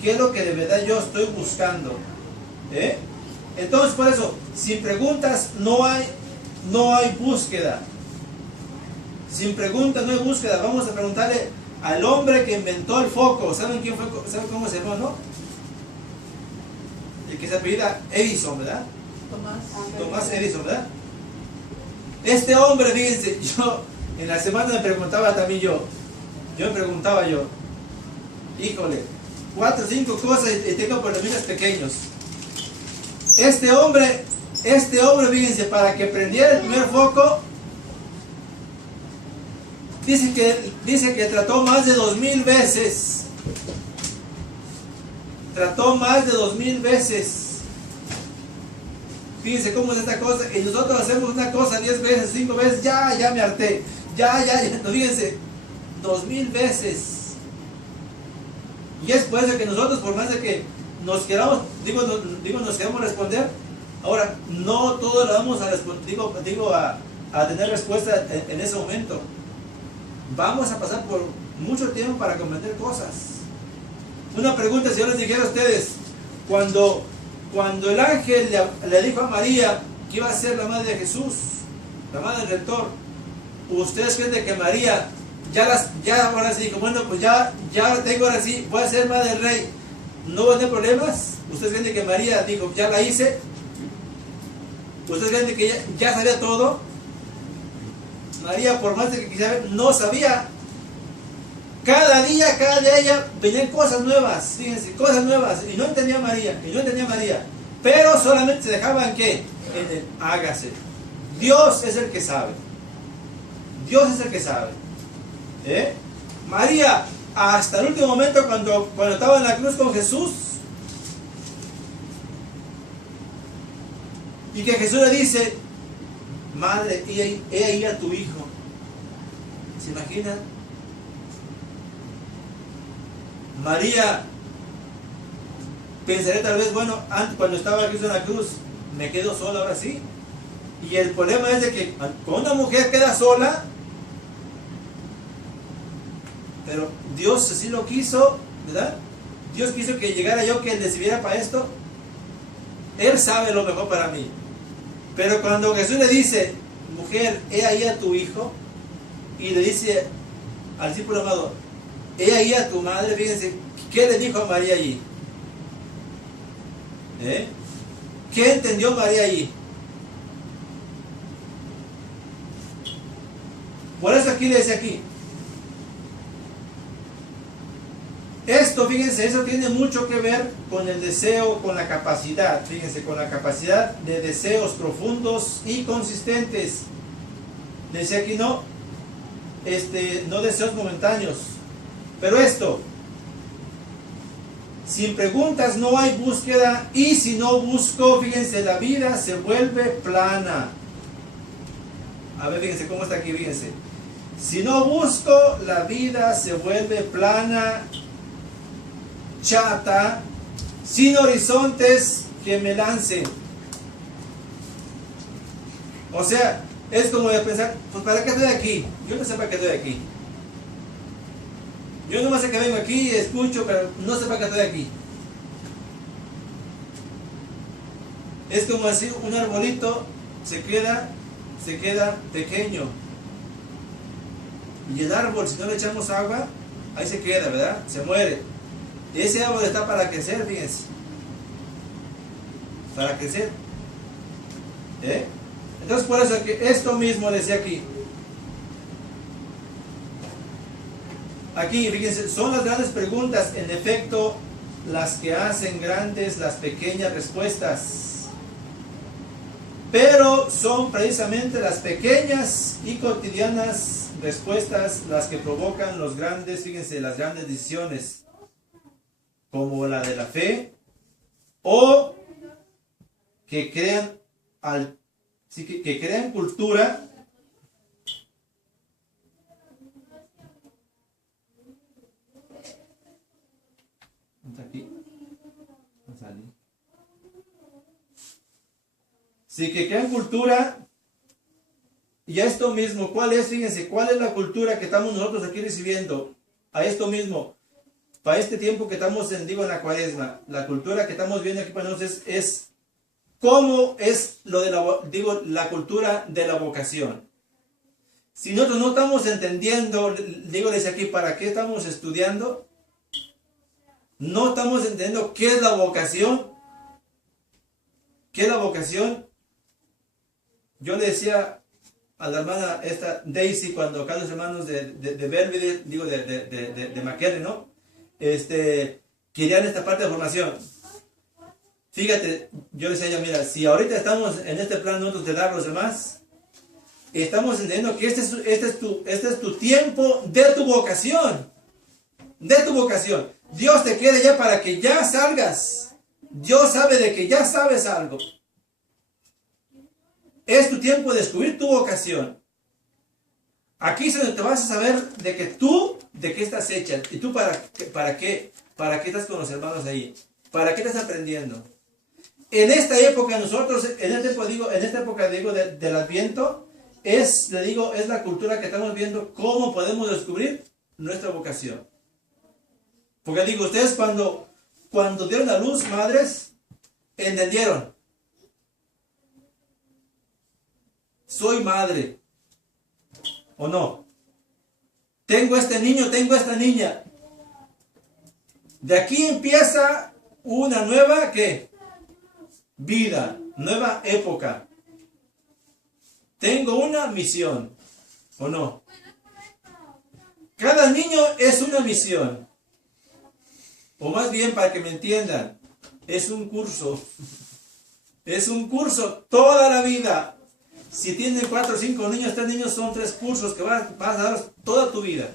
¿qué es lo que de verdad yo estoy buscando? Entonces, por eso, sin preguntas no hay búsqueda. Sin preguntas no hay búsqueda. Vamos a preguntarle al hombre que inventó el foco. ¿Saben quién fue? ¿Saben cómo se llamó, no? El que se apellida Edison, ¿verdad? Tomás Edison, ¿verdad? Este hombre, fíjense, yo en la semana me preguntaba también híjole, 4 o 5 cosas y tengo problemas pequeños. Este hombre, fíjense, para que prendiera el primer foco, dice que trató más de 2000 veces. Trató más de 2000 veces. Fíjense cómo es esta cosa. Y nosotros hacemos una cosa 10 veces, 5 veces, ya me harté. Ya. No, fíjense, 2000 veces. Y es por eso que nosotros, por más de que nos queramos, nos queramos responder, ahora no todos lo vamos a a tener respuesta en ese momento. Vamos a pasar por mucho tiempo para comprender cosas. Una pregunta, si yo les dijera a ustedes, cuando el ángel le dijo a María que iba a ser la madre de Jesús, la madre del Redentor, ¿ustedes creen de que María ya ahora sí dijo, bueno, pues ya tengo, ahora sí, voy a ser madre del rey, no va a tener problemas? ¿Ustedes creen de que María dijo, ya la hice? ¿Ustedes creen de que ya sabía todo? María, por más de que quisiera ver, no sabía. Cada día ella venían cosas nuevas, fíjense, cosas nuevas, y no entendía María, pero solamente se dejaba en qué, en el hágase. Dios es el que sabe. María, hasta el último momento cuando estaba en la cruz con Jesús, y que Jesús le dice, madre, he ahí a tu hijo. ¿Se imaginan? María pensaría tal vez, bueno, antes cuando estaba Jesús en la cruz, me quedo sola ahora sí. Y el problema es de que cuando una mujer queda sola, pero Dios así lo quiso, ¿verdad? Dios quiso que llegara yo, que le sirviera para esto. Él sabe lo mejor para mí. Pero cuando Jesús le dice, mujer, he ahí a tu hijo, y le dice al discípulo amado, he ahí a tu madre, fíjense, ¿qué le dijo a María allí? ¿Qué entendió María allí? Por eso aquí le dice aquí. Esto, fíjense, eso tiene mucho que ver con el deseo, con la capacidad, fíjense, con la capacidad de deseos profundos y consistentes. Dice aquí no deseos momentáneos. Pero esto, sin preguntas no hay búsqueda, y si no busco, fíjense, la vida se vuelve plana. A ver, fíjense cómo está aquí, fíjense. Si no busco, la vida se vuelve plana, chata, sin horizontes que me lancen. O sea, es como de pensar, pues ¿para qué estoy aquí? Yo no sé para qué estoy aquí. Yo nomás sé que vengo aquí, escucho, pero no sé para qué estoy aquí. Es como decir, un arbolito se queda pequeño. Y el árbol, si no le echamos agua, ahí se queda, ¿verdad? Se muere. Ese árbol está para crecer, fíjense. Para crecer. Entonces por eso que esto mismo decía aquí. Aquí, fíjense, son las grandes preguntas, en efecto, las que hacen grandes las pequeñas respuestas. Pero son precisamente las pequeñas y cotidianas respuestas las que provocan los grandes, fíjense, las grandes decisiones, como la de la fe, o que crean que crean cultura. Aquí. Sí, que crean cultura. Y a esto mismo, ¿cuál es? Fíjense, ¿cuál es la cultura que estamos nosotros aquí recibiendo? A esto mismo, para este tiempo que estamos en la cuaresma, la cultura que estamos viendo aquí para nosotros es cómo es lo de la cultura de la vocación. Si nosotros no estamos entendiendo, les aquí, ¿para qué estamos estudiando? No estamos entendiendo qué es la vocación. ¿Qué es la vocación? Yo le decía a la hermana esta Daisy, cuando acá los hermanos de Belvedere, de McKerry, ¿no? Querían esta parte de formación. Fíjate, yo le decía a ella, mira, si ahorita estamos en este plan nosotros de dar a los demás, estamos entendiendo que este es tu tiempo de tu vocación. De tu vocación. Dios te quiere ya para que ya salgas. Dios sabe de que ya sabes algo. Es tu tiempo de descubrir tu vocación. Aquí es donde te vas a saber de que tú, de qué estás hecha. Y tú para qué estás con los hermanos ahí. ¿Para qué estás aprendiendo? En esta época nosotros, en esta época del Adviento, es la cultura que estamos viendo cómo podemos descubrir nuestra vocación. Porque ustedes cuando dieron a luz, madres, entendieron. Soy madre. ¿O no? Tengo este niño, tengo esta niña. De aquí empieza una nueva, ¿qué? Vida, nueva época. Tengo una misión. ¿O no? Cada niño es una misión. O más bien, para que me entiendan, es un curso. Es un curso toda la vida. Si tienen 4 o 5 niños, 3 niños, son 3 cursos que vas a dar toda tu vida.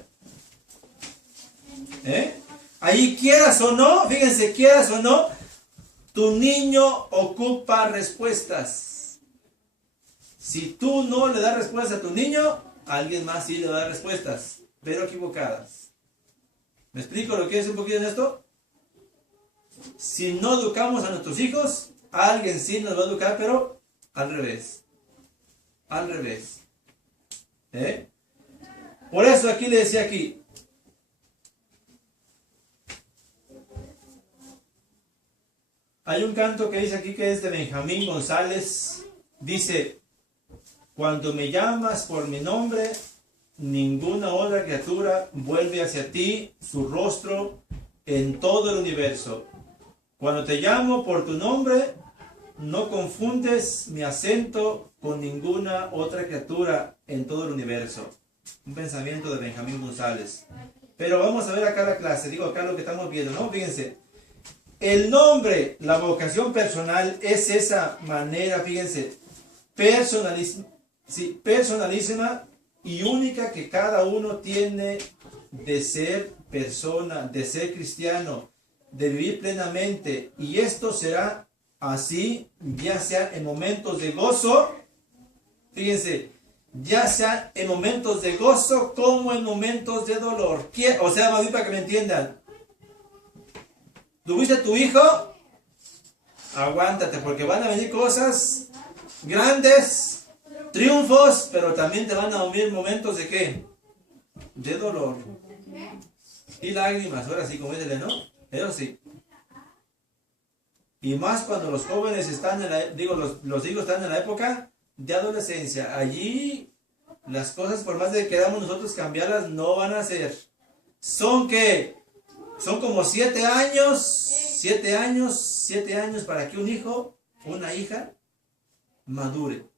Ahí quieras o no, fíjense, quieras o no, tu niño ocupa respuestas. Si tú no le das respuesta a tu niño, alguien más sí le va a dar respuestas, pero equivocadas. ¿Me explico lo que es un poquito en esto? Si no educamos a nuestros hijos, alguien sí nos va a educar, pero al revés. Al revés. Por eso aquí le decía aquí. Hay un canto que dice aquí que es de Benjamín González. Dice, cuando me llamas por mi nombre, ninguna otra criatura vuelve hacia ti su rostro en todo el universo. Cuando te llamo por tu nombre, no confundes mi acento con ninguna otra criatura en todo el universo. Un pensamiento de Benjamín González. Pero vamos a ver acá la clase, digo acá lo que estamos viendo, ¿no? Fíjense, el nombre, la vocación personal es esa manera, fíjense, personalísima y única que cada uno tiene de ser persona, de ser cristiano, de vivir plenamente. Y esto será así, ya sea en momentos de gozo, fíjense, ya sea en momentos de gozo como en momentos de dolor. O sea, más bien para que me entiendan, ¿tuviste tu hijo? Aguántate, porque van a venir cosas grandes, triunfos, pero también te van a venir momentos de ¿qué? De dolor. Y lágrimas, ahora sí, como dice, ¿no? Eso sí. Y más cuando los jóvenes están en los hijos están en la época de adolescencia. Allí las cosas, por más de que queramos nosotros cambiarlas, no van a ser. Son como 7 años para que un hijo, una hija, madure.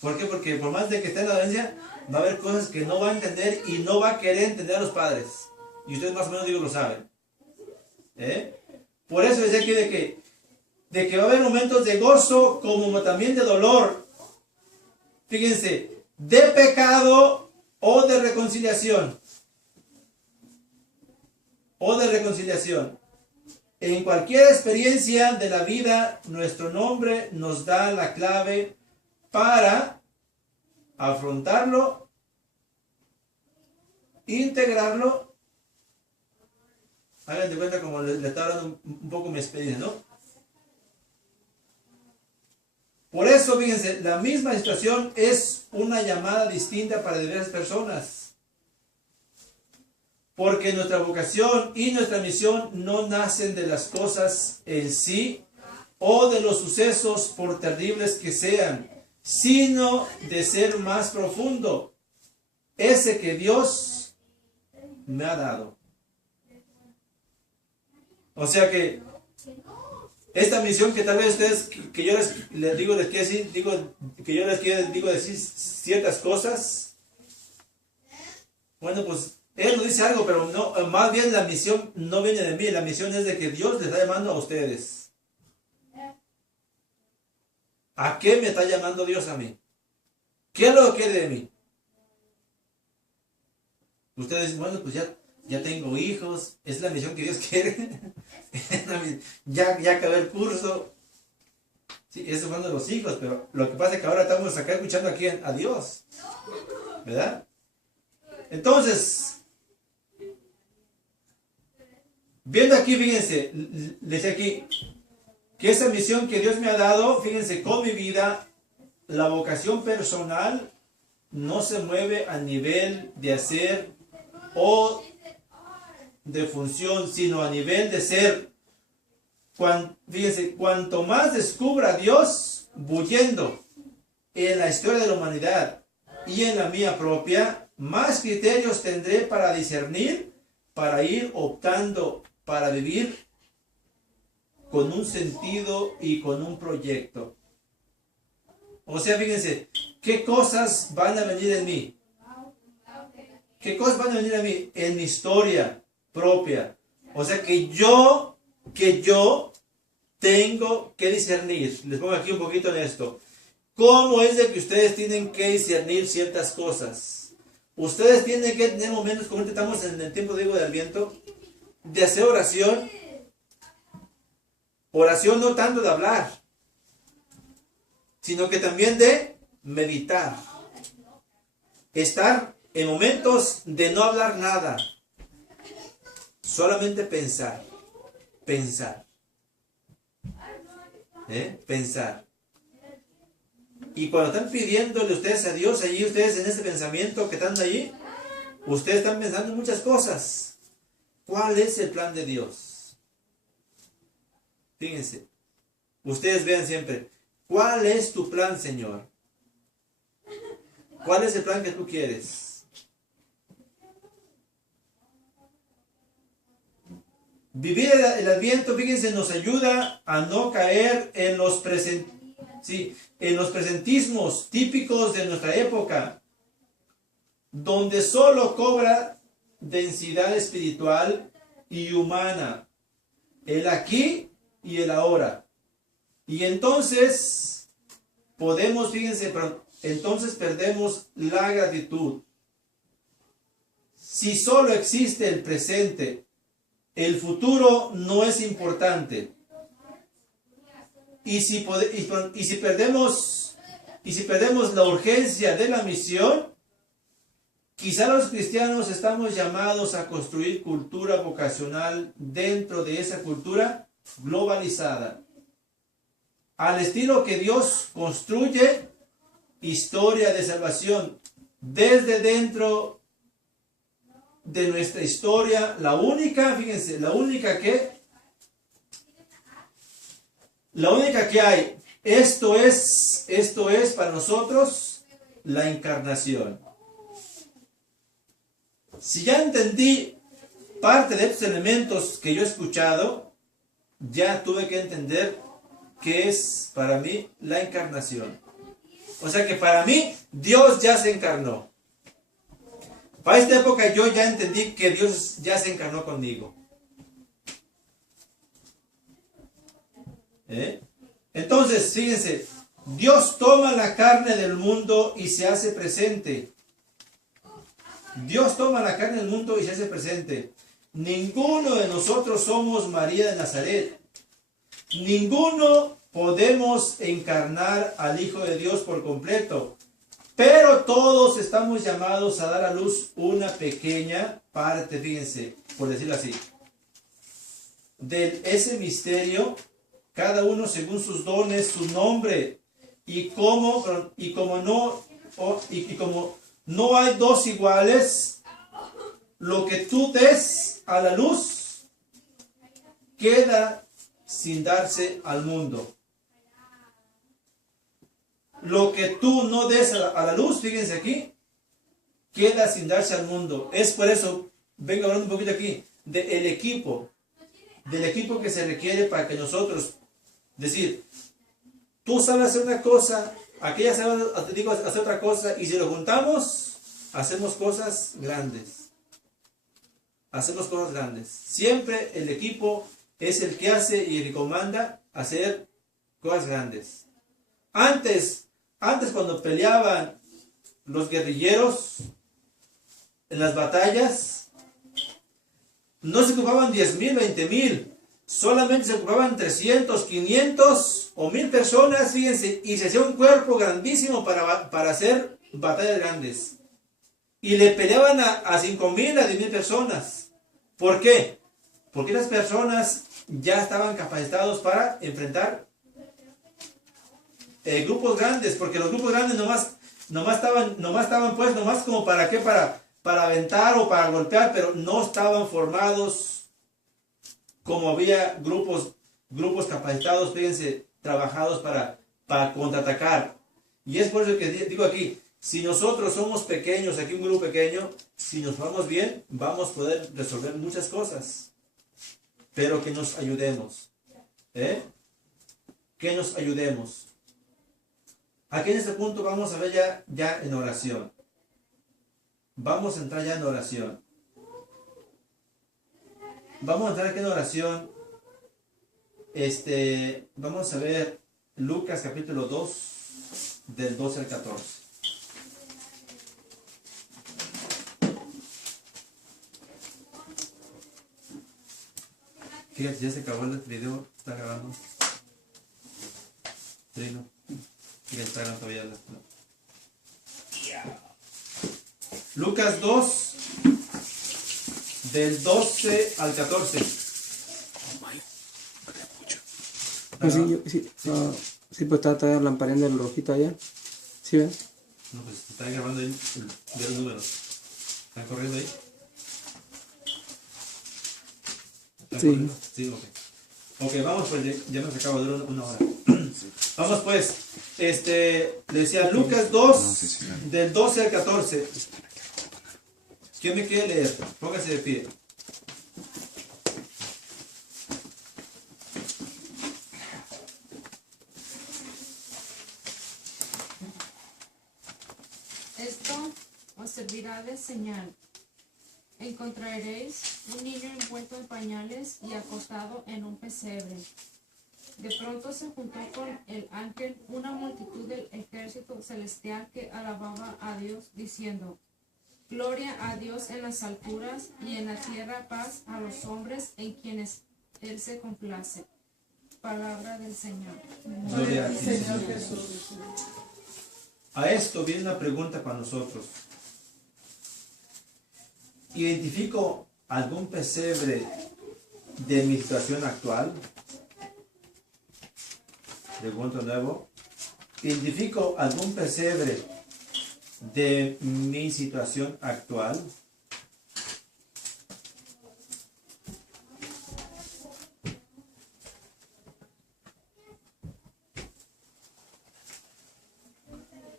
¿Por qué? Porque por más de que esté en la adolescencia, va a haber cosas que no va a entender y no va a querer entender a los padres. Y ustedes más o menos lo saben. Por eso decía aquí de que va a haber momentos de gozo como también de dolor. Fíjense, de pecado o de reconciliación. En cualquier experiencia de la vida, nuestro nombre nos da la clave para afrontarlo, integrarlo. Hagan de cuenta como le estaba hablando un poco mi experiencia, ¿no? Por eso, fíjense, la misma situación es una llamada distinta para diversas personas. Porque nuestra vocación y nuestra misión no nacen de las cosas en sí o de los sucesos por terribles que sean, sino de ser más profundo, ese que Dios me ha dado. O sea que esta misión que tal vez ustedes, que yo les quiero decir ciertas cosas, bueno, pues Él nos dice algo, pero no, más bien la misión no viene de mí, la misión es de que Dios les está llamando a ustedes. ¿A qué me está llamando Dios a mí? ¿Qué es lo que quiere de mí? Ustedes dicen, bueno, pues ya tengo hijos, es la misión que Dios quiere. ya acabé el curso. Sí, eso fue uno de los hijos, pero lo que pasa es que ahora estamos acá escuchando aquí a Dios. ¿Verdad? Entonces, viendo aquí, fíjense, dice aquí, que esa misión que Dios me ha dado, fíjense, con mi vida, la vocación personal no se mueve a nivel de hacer o de función, sino a nivel de ser. Fíjense, cuanto más descubra a Dios bullendo en la historia de la humanidad y en la mía propia, más criterios tendré para discernir, para ir optando, para vivir con un sentido y con un proyecto. O sea, fíjense, ¿qué cosas van a venir en mí? ¿Qué cosas van a venir a mí? En mi historia propia. O sea, que yo tengo que discernir. Les pongo aquí un poquito en esto. ¿Cómo es de que ustedes tienen que discernir ciertas cosas? Ustedes tienen que tener momentos, como estamos en el tiempo de Adviento, de hacer oración. Oración no tanto de hablar, sino que también de meditar. Estar en momentos de no hablar nada. Solamente pensar. Pensar. Y cuando están pidiéndole ustedes a Dios, allí ustedes en ese pensamiento que están allí, ustedes están pensando en muchas cosas. ¿Cuál es el plan de Dios? Fíjense, ustedes vean siempre, ¿cuál es tu plan, Señor? ¿Cuál es el plan que tú quieres? Vivir el Adviento, fíjense, nos ayuda a no caer en los presentismos típicos de nuestra época, donde solo cobra densidad espiritual y humana, el aquí y el ahora. Y entonces podemos, fíjense, entonces perdemos la gratitud. Si solo existe el presente, el futuro no es importante. Y si perdemos la urgencia de la misión, quizá los cristianos estamos llamados a construir cultura vocacional dentro de esa cultura globalizada, al estilo que Dios construye historia de salvación desde dentro de nuestra historia, la única que hay. Esto es para nosotros la encarnación. Si ya entendí parte de estos elementos que yo he escuchado, ya tuve que entender qué es para mí la encarnación. O sea que para mí Dios ya se encarnó. Para esta época yo ya entendí que Dios ya se encarnó conmigo. Entonces, fíjense, Dios toma la carne del mundo y se hace presente. Dios toma la carne del mundo y se hace presente. Ninguno de nosotros somos María de Nazaret. Ninguno podemos encarnar al Hijo de Dios por completo. Pero todos estamos llamados a dar a luz una pequeña parte, fíjense, por decirlo así, de ese misterio, cada uno según sus dones, su nombre, y como no hay dos iguales, lo que tú des a la luz queda sin darse al mundo. Lo que tú no des a la luz, fíjense aquí, queda sin darse al mundo. Es por eso, vengo hablando un poquito aquí, del equipo que se requiere para que nosotros, decir, tú sabes hacer una cosa, aquella sabe, te digo, hacer otra cosa, y si lo juntamos, hacemos cosas grandes. Hacemos cosas grandes. Siempre el equipo es el que hace y el que comanda hacer cosas grandes. Antes cuando peleaban los guerrilleros en las batallas, no se ocupaban 10,000, 20,000, solamente se ocupaban 300, 500 o 1,000 personas, fíjense, y se hacía un cuerpo grandísimo para hacer batallas grandes. Y le peleaban a 5,000, a 10,000 personas. ¿Por qué? Porque las personas ya estaban capacitados para enfrentar grupos grandes, porque los grupos grandes nomás estaban pues como para qué, para aventar o para golpear, pero no estaban formados como había grupos capacitados, fíjense, trabajados para contraatacar. Y es por eso que digo aquí, si nosotros somos pequeños, aquí un grupo pequeño, si nos vamos bien, vamos a poder resolver muchas cosas, pero que nos ayudemos, que nos ayudemos. Aquí en este punto vamos a ver ya en oración. Vamos a entrar ya en oración. Vamos a entrar aquí en oración. Vamos a ver Lucas capítulo 2, del 12 al 14. Fíjate, ya se acabó el video, está grabando. Trino. Fíjate, está grabando todavía. Lucas 2, del 12 al 14. Sí, pues está lampareando el rojito allá. ¿Sí ven? No, pues está grabando ahí de los números. ¿Están corriendo ahí? Sí. Sí, ok. Ok, vamos pues, ya nos acaba de durar una hora. Vamos pues, le decía Lucas 2, del 12 al 14. ¿Quién me quiere leer? Póngase de pie. Esto os servirá de señal. Encontraréis un niño envuelto en pañales y acostado en un pesebre. De pronto se juntó con el ángel una multitud del ejército celestial que alababa a Dios, diciendo: Gloria a Dios en las alturas y en la tierra paz a los hombres en quienes Él se complace. Palabra del Señor. Gloria a ti, Señor Señor. Jesús. A esto viene una pregunta para nosotros. ¿Identifico algún pesebre de mi situación actual? Pregunto nuevo. ¿Identifico algún pesebre de mi situación actual?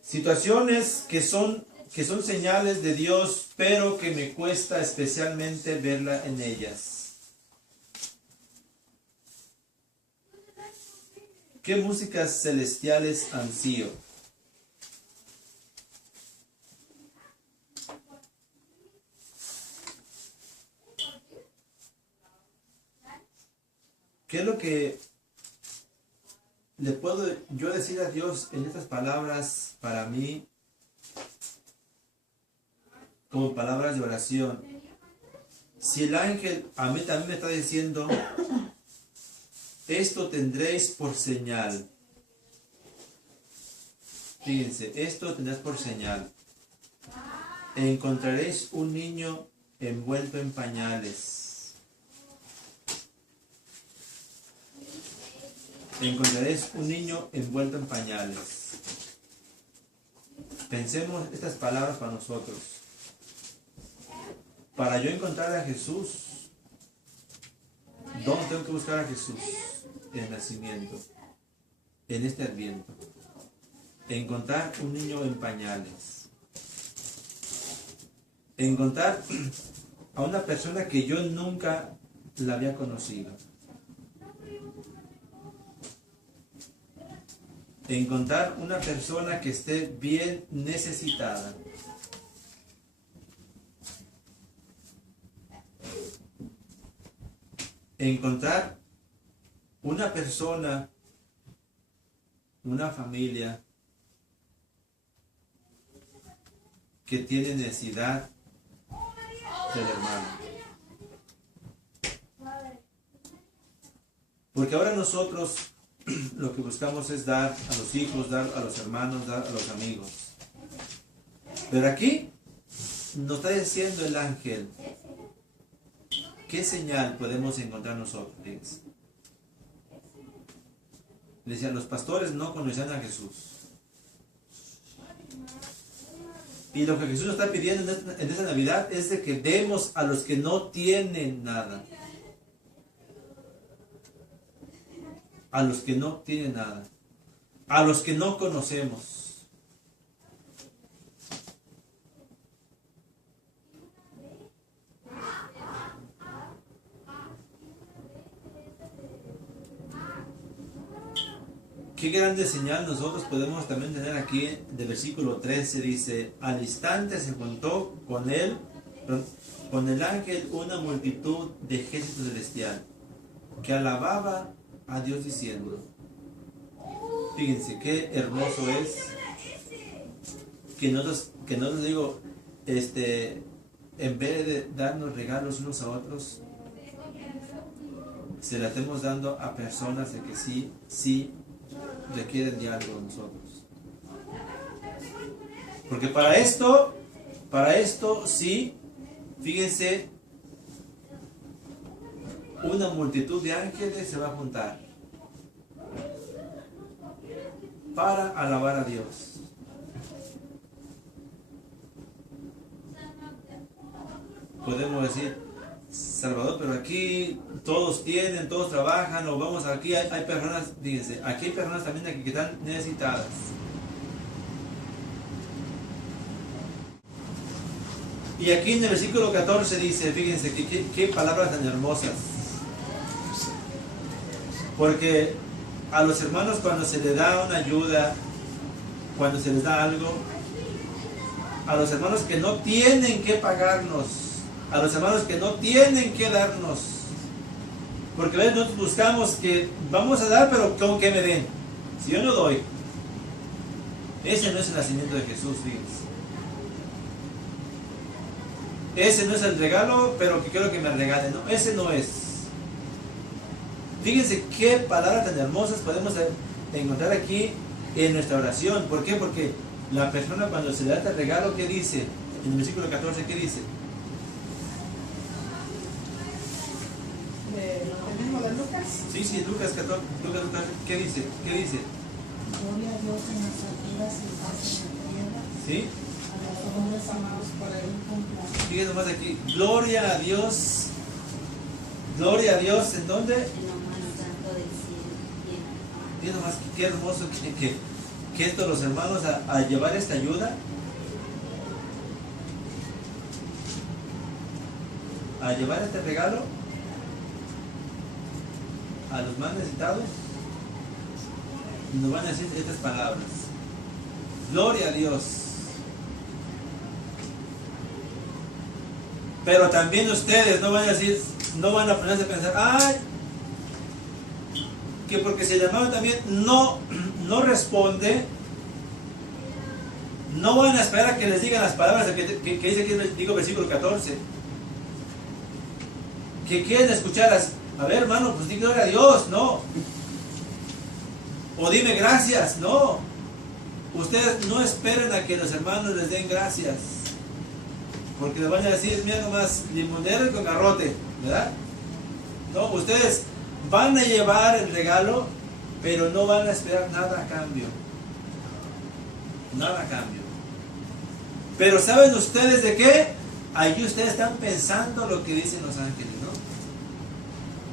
Situaciones que son señales de Dios, pero que me cuesta especialmente verla en ellas. ¿Qué músicas celestiales ansío? ¿Qué es lo que le puedo yo decir a Dios en estas palabras para mí, como palabras de oración? Si el ángel a mí también me está diciendo, esto tendréis por señal. Fíjense, esto tendrás por señal. Encontraréis un niño envuelto en pañales. Encontraréis un niño envuelto en pañales. Pensemos estas palabras para nosotros. Para yo encontrar a Jesús, ¿dónde tengo que buscar a Jesús? En el nacimiento, en este adviento. Encontrar un niño en pañales. Encontrar a una persona que yo nunca la había conocido. Encontrar una persona que esté bien necesitada. Encontrar una persona, una familia que tiene necesidad del hermano. Porque ahora nosotros lo que buscamos es dar a los hijos, dar a los hermanos, dar a los amigos. Pero aquí nos está diciendo el ángel, ¿qué señal podemos encontrar nosotros? Fíjense. Le decía, los pastores no conocían a Jesús. Y lo que Jesús nos está pidiendo en esta Navidad es de que demos a los que no tienen nada. A los que no tienen nada. A los que no conocemos. Qué grande señal nosotros podemos también tener aquí de versículo 13, dice, al instante se juntó con él, con el ángel, una multitud de ejército celestial, que alababa a Dios diciendo, fíjense qué hermoso es, que nosotros digo, en vez de darnos regalos unos a otros, se la estemos dando a personas de que sí requieren de algo de nosotros. Porque para esto sí, fíjense, una multitud de ángeles se va a juntar para alabar a Dios. Podemos decir, Salvador, pero aquí todos tienen, todos trabajan, o vamos aquí, hay personas, fíjense, aquí hay personas también que están necesitadas. Y aquí en el versículo 14 dice, fíjense, qué palabras tan hermosas. Porque a los hermanos cuando se les da una ayuda, cuando se les da algo, a los hermanos que no tienen que pagarnos, a los hermanos que no tienen que darnos, porque a veces nosotros buscamos que vamos a dar, pero ¿con qué me den? Si yo no doy, ese no es el nacimiento de Jesús, fíjense. Ese no es el regalo, pero que quiero que me regalen, no, ese no es. Fíjense qué palabras tan hermosas podemos encontrar aquí en nuestra oración. ¿Por qué? Porque la persona cuando se le da este regalo, ¿qué dice? En el versículo 14, ¿qué dice? ¿Lo tenemos de Lucas? Sí, Lucas 14, ¿qué dice? ¿Qué dice? Gloria a Dios en las alturas y paz en la tierra, ¿Sí? a los hombres amados por él complacidos. Fíjense más aquí. Gloria a Dios. Gloria a Dios, ¿en dónde? En lo más santo del cielo y en la paz. Fíjense más qué hermoso que estos los hermanos a llevar esta ayuda. A llevar este regalo a los más necesitados, nos van a decir estas palabras: gloria a Dios. Pero también ustedes no van a decir, no van a ponerse a pensar, ay, que porque se llamaron también no responde, no van a esperar a que les digan las palabras que dice aquí, digo versículo 14, que quieren escucharlas. A ver, hermano, pues di gloria a Dios, no. O dime gracias, no. Ustedes no esperen a que los hermanos les den gracias, porque les van a decir, mira nomás, limonero con garrote, ¿verdad? No, ustedes van a llevar el regalo, pero no van a esperar nada a cambio. Nada a cambio. Pero ¿saben ustedes de qué? Allí ustedes están pensando lo que dicen los ángeles, ¿no?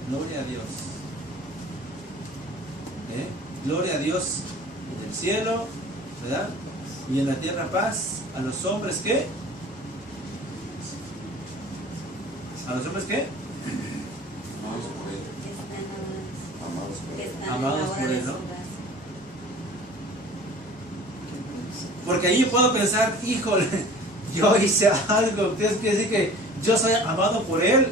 Gloria a Dios. Gloria a Dios en el cielo, ¿verdad? Y en la tierra paz. ¿A los hombres qué? ¿A los hombres qué? Amados por él. Que están Amados en la hora Amados por de él, ¿no? su gracia. Porque allí puedo pensar, híjole, yo hice algo. Ustedes quieren decir que yo soy amado por él.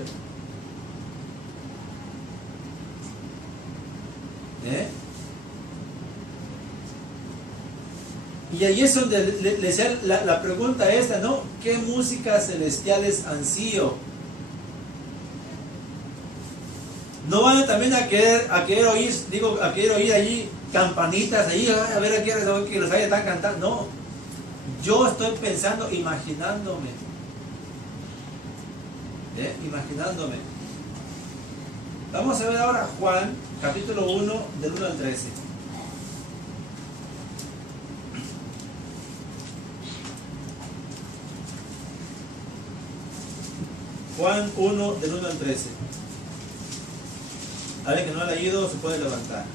Y ahí es donde le decía la pregunta esta, ¿no? ¿Qué músicas celestiales ansío? No van también a querer oír, a querer oír allí campanitas, allí, a ver a qué hora que los haya están cantando. No, yo estoy pensando, imaginándome. Imaginándome. Vamos a ver ahora Juan, capítulo 1, del 1 al 13. Juan 1, del 1 al 13. Alguien que no ha leído se puede levantar.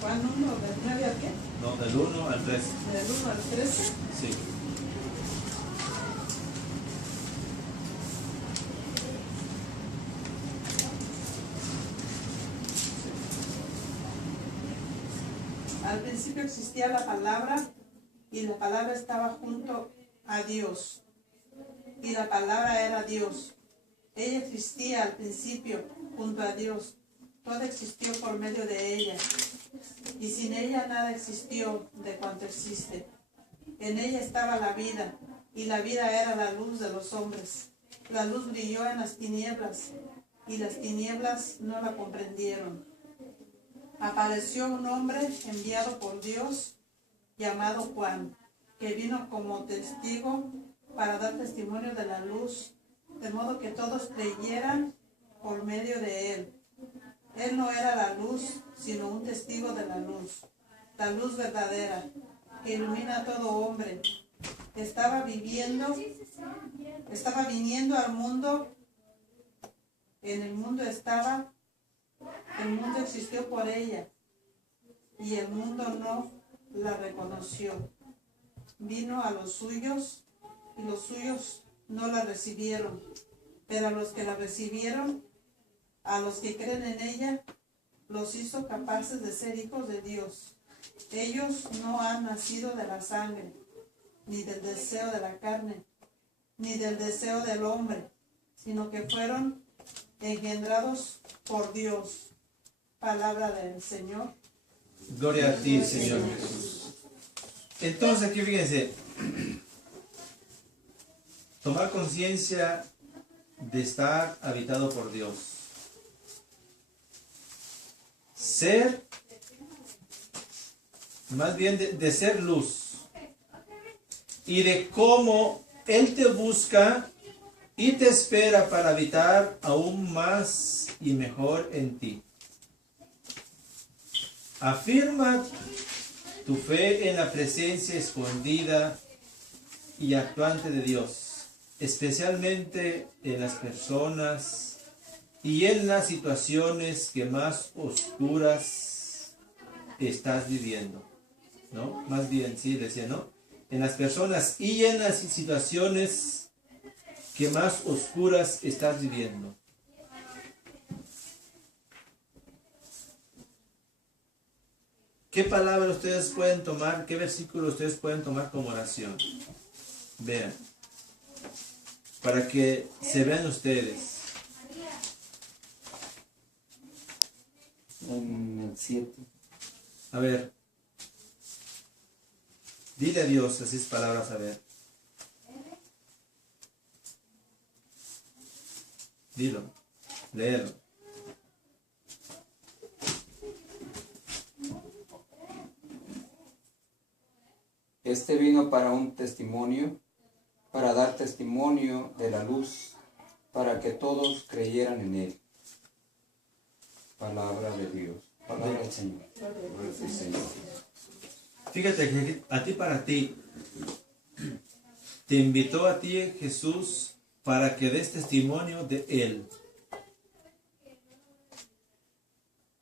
¿Cuál número? ¿Del 9 al qué? No, del 1 al 13. ¿Del 1 al 13? Sí. Al principio existía la palabra y la palabra estaba junto a Dios y la palabra era Dios. Ella existía al principio junto a Dios. Todo existió por medio de ella y sin ella nada existió de cuanto existe. En ella estaba la vida y la vida era la luz de los hombres. La luz brilló en las tinieblas y las tinieblas no la comprendieron. apareció un hombre enviado por Dios llamado Juan, que vino como testigo para dar testimonio de la luz, de modo que todos creyeran por medio de él. Él no era la luz, sino un testigo de la luz verdadera, que ilumina a todo hombre. Estaba viniendo al mundo, en el mundo estaba, el mundo existió por ella, y el mundo no la reconoció. Vino a los suyos, y los suyos no la recibieron, pero a los que la recibieron, a los que creen en ella, los hizo capaces de ser hijos de Dios. Ellos no han nacido de la sangre, ni del deseo de la carne, ni del deseo del hombre, sino que fueron engendrados por Dios. Palabra del Señor. Gloria a ti, Señor Jesús. Entonces aquí fíjense, tomar conciencia de estar habitado por Dios. Ser, más bien de ser luz. Y de cómo Él te busca y te espera para habitar aún más y mejor en ti. Afirma tu fe en la presencia escondida y actuante de Dios, especialmente en las personas y en las situaciones que más oscuras estás viviendo, ¿no? Más bien, sí, decía, ¿no? En las personas y en las situaciones que más oscuras estás viviendo. ¿Qué palabra ustedes pueden tomar? ¿Qué versículo ustedes pueden tomar como oración? Vean. Para que se vean ustedes. En el 7. A ver. Dile a Dios esas palabras, a ver. Dilo. Léelo. Este vino para un testimonio, para dar testimonio de la luz, para que todos creyeran en él. Palabra de Dios. Palabra del Señor. Sí, Señor. Fíjate que a ti, para ti, te invitó a ti Jesús para que des testimonio de Él.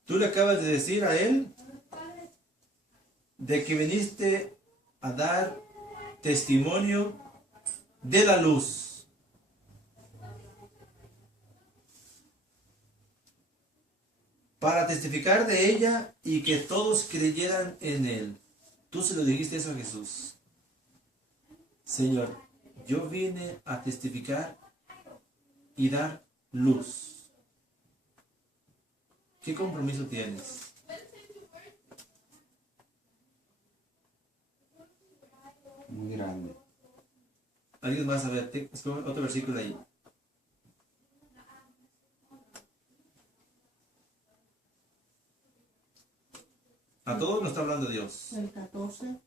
Tú le acabas de decir a Él de que viniste a dar testimonio de la luz. Para testificar de ella y que todos creyeran en Él. Tú se lo dijiste eso a Jesús. Señor, yo vine a testificar y dar luz. ¿Qué compromiso tienes? Muy grande. ¿Alguien más? A ver, escoge otro versículo ahí. A todos nos está hablando Dios. El 14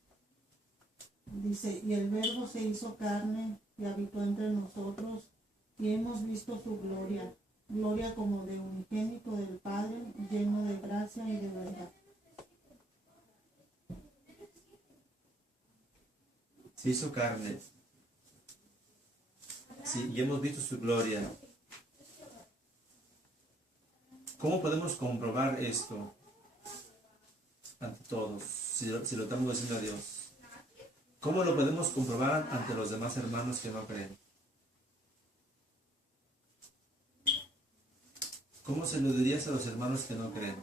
dice, y el Verbo se hizo carne y habitó entre nosotros, y hemos visto su gloria, gloria como de unigénito del Padre, lleno de gracia y de verdad. Se hizo carne. Sí, y hemos visto su gloria. ¿Cómo podemos comprobar esto? Ante todos, si lo estamos diciendo a Dios. ¿Cómo lo podemos comprobar ante los demás hermanos que no creen? ¿Cómo se lo dirías a los hermanos que no creen?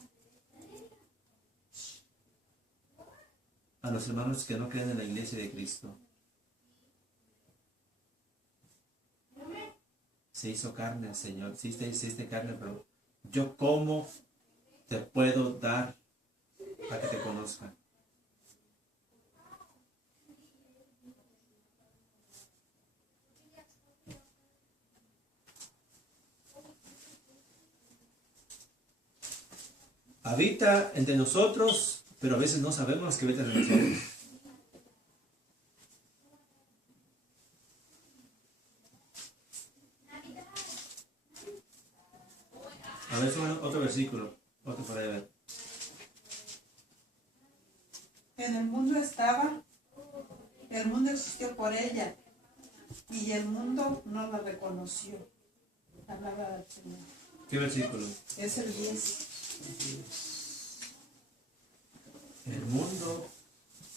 A los hermanos que no creen en la iglesia de Cristo. Se hizo carne el Señor. Sí, se hiciste carne, pero yo cómo te puedo dar para que te conozcan. habita entre nosotros, pero a veces no sabemos que habita entre nosotros. A ver, suban otro versículo, otro por ahí, a ver. En el mundo estaba, el mundo existió por ella, y el mundo no la reconoció. Palabra del Señor. ¿Qué versículo? Es el 10. El mundo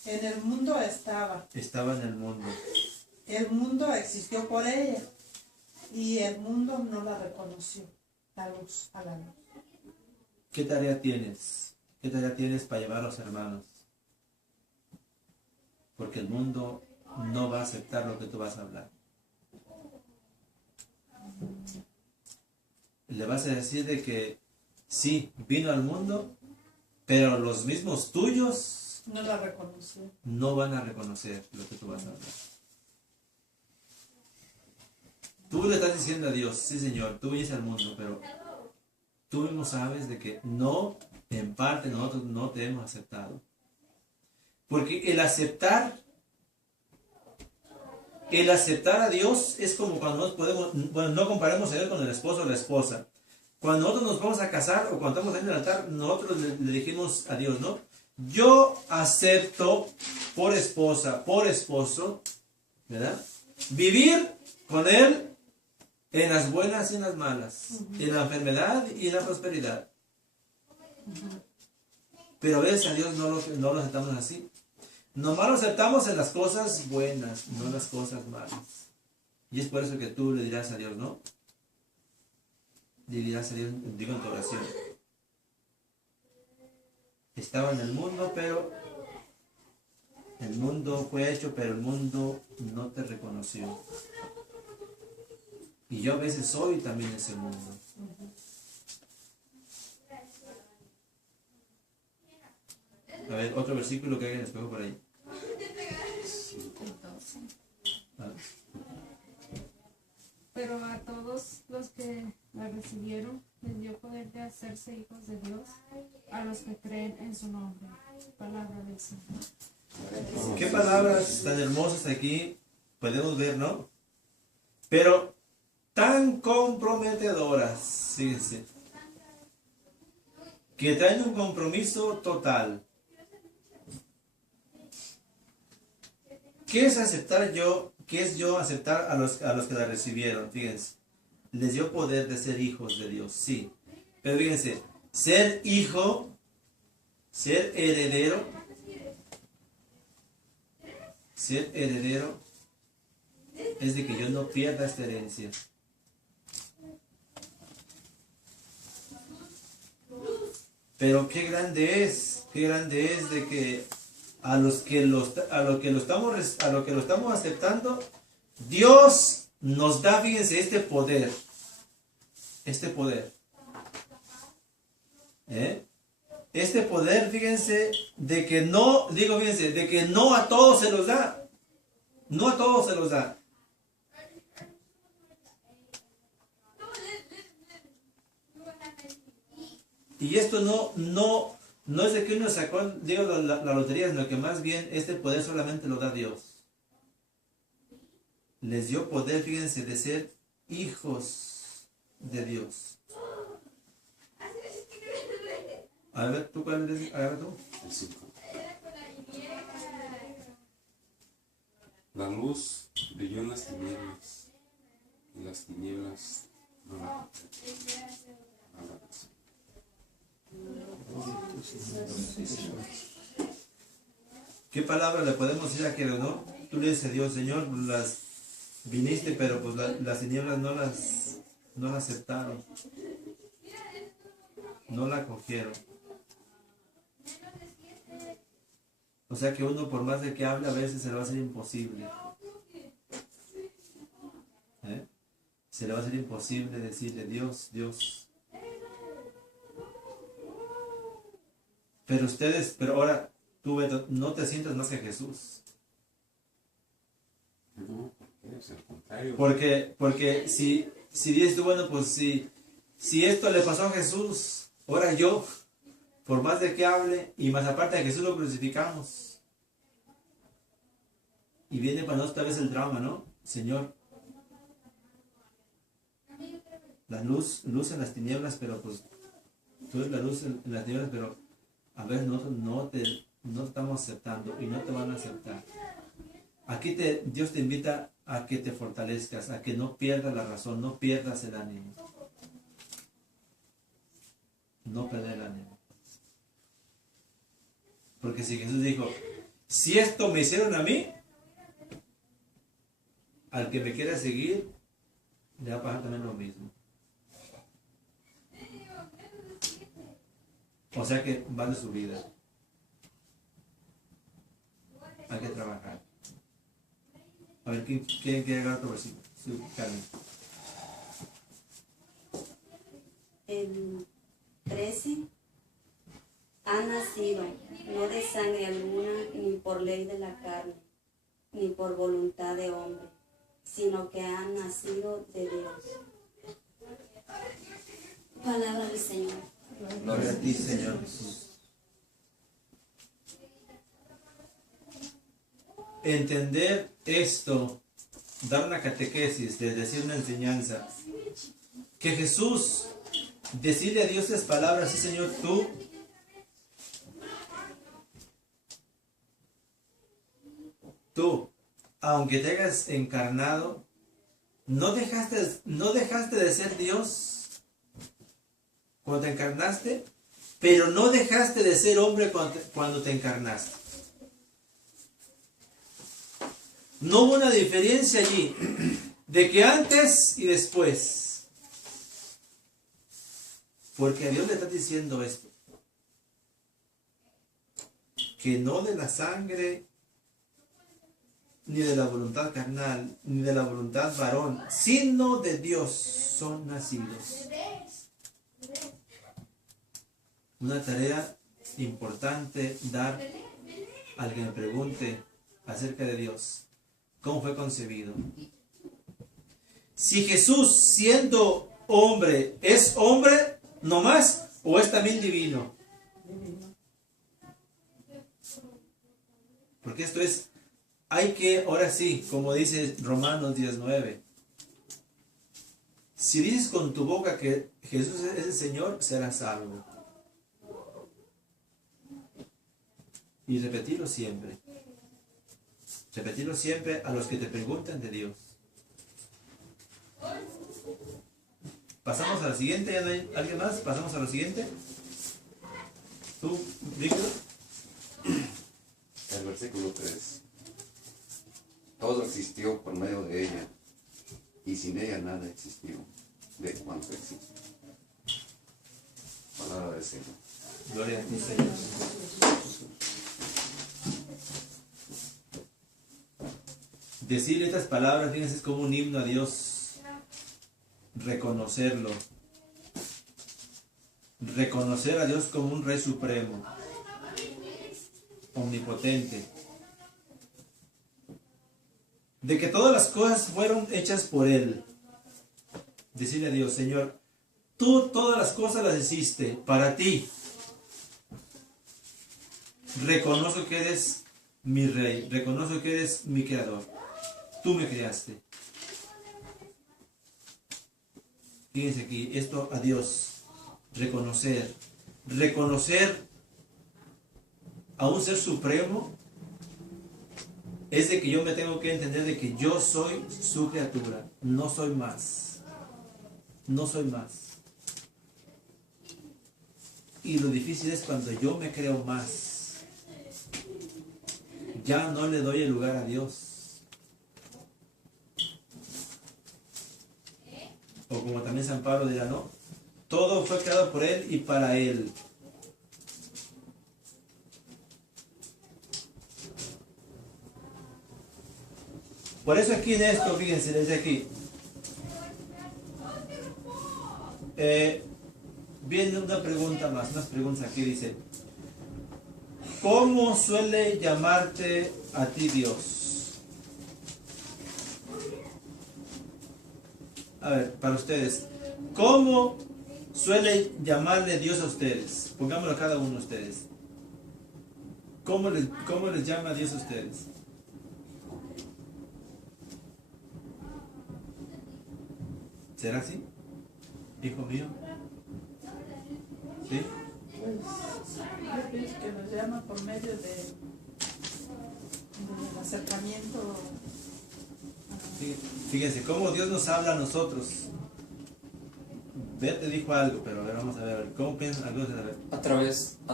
En el mundo estaba, estaba en el mundo. el mundo existió por ella, y el mundo no la reconoció. La luz, a la luz. ¿Qué tarea tienes? ¿Qué tarea tienes para llevar a los hermanos? Porque el mundo no va a aceptar lo que tú vas a hablar. Le vas a decir de que sí, vino al mundo, pero los mismos tuyos No la reconoció. no van a reconocer lo que tú vas a hablar. Tú le estás diciendo a Dios, sí Señor, tú viniste al mundo, pero tú mismo sabes de que no, en parte nosotros no te hemos aceptado. Porque el aceptar a Dios es como cuando nos podemos, bueno, no comparemos a Dios con el esposo o la esposa. Cuando nosotros nos vamos a casar o cuando estamos en el altar, nosotros le dijimos a Dios, ¿no? Yo acepto por esposa, por esposo, ¿verdad? Vivir con él en las buenas y en las malas, en la enfermedad y en la prosperidad. Pero a veces a Dios no lo aceptamos así. Nomás lo aceptamos en las cosas buenas, no en las cosas malas. Y es por eso que tú le dirás a Dios, ¿no? Le dirás a Dios, digo en tu oración. Estaba en el mundo, pero el mundo fue hecho, pero el mundo no te reconoció. Y yo a veces soy también ese mundo. A ver, otro versículo que hay en el espejo por ahí. Ah. Pero a todos los que la recibieron, les dio poder de hacerse hijos de Dios, a los que creen en su nombre. Palabra del Señor. Qué palabras tan hermosas aquí podemos ver, ¿no? Pero tan comprometedoras, fíjense, que traen un compromiso total. ¿Qué es aceptar yo? ¿Qué es yo aceptar a los que la recibieron? Fíjense, les dio poder de ser hijos de Dios, sí. Pero fíjense, ser hijo, ser heredero es de que yo no pierda esta herencia. Pero qué grande es de que a lo que lo estamos aceptando, Dios nos da, fíjense, este poder. Este poder, fíjense, de que no, fíjense, de que no a todos se los da. No a todos se los da. Y esto no es de que uno sacó, la lotería, sino que más bien este poder solamente lo da Dios. Les dio poder, fíjense, de ser hijos de Dios. A ver, ¿tú cuál es? A ver, tú. El 5. La luz brilló en las tinieblas, y las tinieblas no la ¿Qué palabra le podemos decir a aquel, no? Tú le dices a Dios, Señor, las viniste, pero pues las tinieblas no las aceptaron, no la cogieron. O sea que uno, por más de que hable, a veces se le va a hacer imposible. Se le va a hacer imposible decirle, Dios. Pero ahora, tú, Beto, no te sientas más que Jesús. No, es el contrario. Porque si dices tú, bueno, pues si esto le pasó a Jesús, ahora yo, por más de que hable, y más aparte de Jesús lo crucificamos. Y viene para nosotros otra vez el drama, ¿no? Señor, la luz en las tinieblas, pero pues tú eres la luz en las tinieblas, pero a ver, nosotros no te estamos aceptando y no te van a aceptar. Aquí Dios te invita a que te fortalezcas, a que no pierdas la razón, no pierdas el ánimo. No perder el ánimo. Porque si Jesús dijo, si esto me hicieron a mí, al que me quiera seguir, le va a pasar también lo mismo. O sea que vale su vida. Hay que trabajar. A ver, ¿quién quiere agregar otro versículo? Sí, Carmen. El 13. Ha nacido, no de sangre alguna, ni por ley de la carne, ni por voluntad de hombre, sino que ha nacido de Dios. Palabra del Señor. Gloria a ti, Señor Jesús. Entender esto, dar una catequesis, es decir, una enseñanza, que Jesús decirle a Dios estas palabras, sí, Señor, tú, aunque te hayas encarnado, no dejaste de ser Dios cuando te encarnaste, pero no dejaste de ser hombre cuando te encarnaste. No hubo una diferencia allí, de que antes y después. Porque a Dios le está diciendo esto. Que no de la sangre, ni de la voluntad carnal, ni de la voluntad varón, sino de Dios son nacidos. Una tarea importante dar al que me pregunte acerca de Dios. ¿Cómo fue concebido? Si Jesús, siendo hombre, ¿es hombre nomás o es también divino? Porque esto es, hay que, ahora sí, como dice Romanos 19, si dices con tu boca que Jesús es el Señor, serás salvo. Y repetirlo siempre. Repetirlo siempre a los que te preguntan de Dios. Pasamos a la siguiente, ¿ya no hay alguien más? Pasamos a la siguiente. ¿Tú, Víctor? El versículo 3. Todo existió por medio de ella, y sin ella nada existió de cuanto existe. Palabra del Señor. Gloria a ti, Señor. Decirle estas palabras, fíjense, es como un himno a Dios. Reconocerlo. Reconocer a Dios como un Rey Supremo, omnipotente. De que todas las cosas fueron hechas por Él. Decirle a Dios, Señor, tú todas las cosas las hiciste para ti. Reconozco que eres mi Rey, reconozco que eres mi Creador. Tú me creaste. Fíjense aquí, esto a Dios, reconocer a un ser supremo, es de que yo me tengo que entender de que yo soy su criatura, no soy más. No soy más. Y lo difícil es cuando yo me creo más. Ya no le doy el lugar a Dios. O como también San Pablo dirá, no, todo fue creado por Él y para Él. Por eso aquí en esto, fíjense, desde aquí, viene una pregunta más, unas preguntas aquí, dice, ¿cómo suele llamarte a ti Dios? A ver, para ustedes, ¿cómo suele llamarle Dios a ustedes? Pongámoslo a cada uno de ustedes. ¿Cómo les llama Dios a ustedes? ¿Será así? Hijo mío. ¿Sí? Yo pienso que nos llama por medio del acercamiento. Fíjense, cómo Dios nos habla a nosotros. Beth te dijo algo, pero a ver, vamos a ver. ¿Cómo piensan algunos? A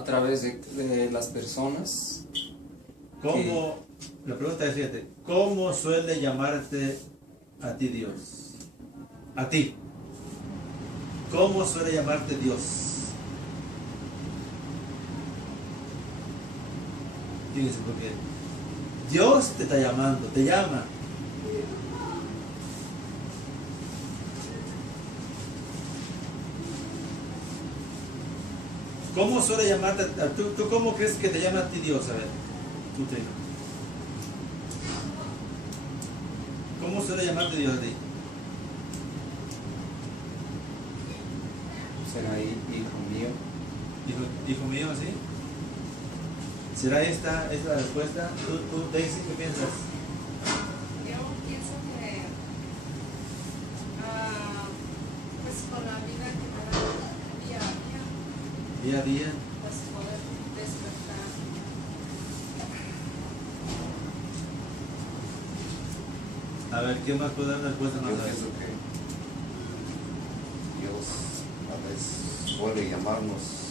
través de las personas. ¿Cómo? La pregunta es, fíjate, ¿cómo suele llamarte a ti Dios? A ti. ¿Cómo suele llamarte Dios? Fíjense, porque Dios te está llamando, te llama. ¿Cómo suele llamarte? ¿Tú cómo crees que te llama a ti Dios? A ver, tú te digo. ¿Cómo suele llamarte Dios a ti? Será hijo mío. Hijo mío, ¿sí? ¿Será esta la respuesta? ¿Tú Daisy, qué piensas? Yo pienso que, pues con la vida que me da día a día, Día a día. pues poder despertar. A ver, ¿qué más puede dar una respuesta Yo más? A ver. pienso que Dios a veces suele llamarnos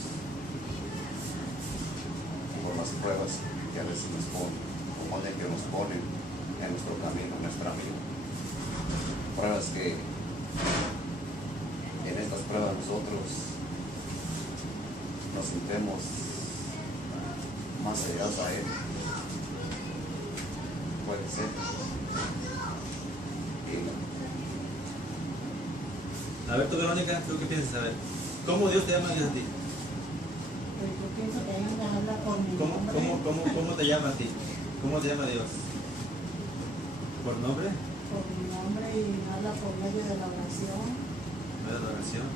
por las pruebas que a veces nos ponen, como de que nos ponen en nuestro camino, en nuestra vida. Pruebas que en estas pruebas nosotros nos sintemos más allegados a Él. Puede ser. A ver, tú Verónica, ¿tú qué piensas? A ver, ¿cómo Dios te llama a Dios a ti? Pues yo pienso que Él me habla por mi nombre. ¿Cómo te llama a ti? ¿Cómo te llama Dios? ¿Por nombre? Por mi nombre y me habla por medio de la oración. ¿Medio de oración?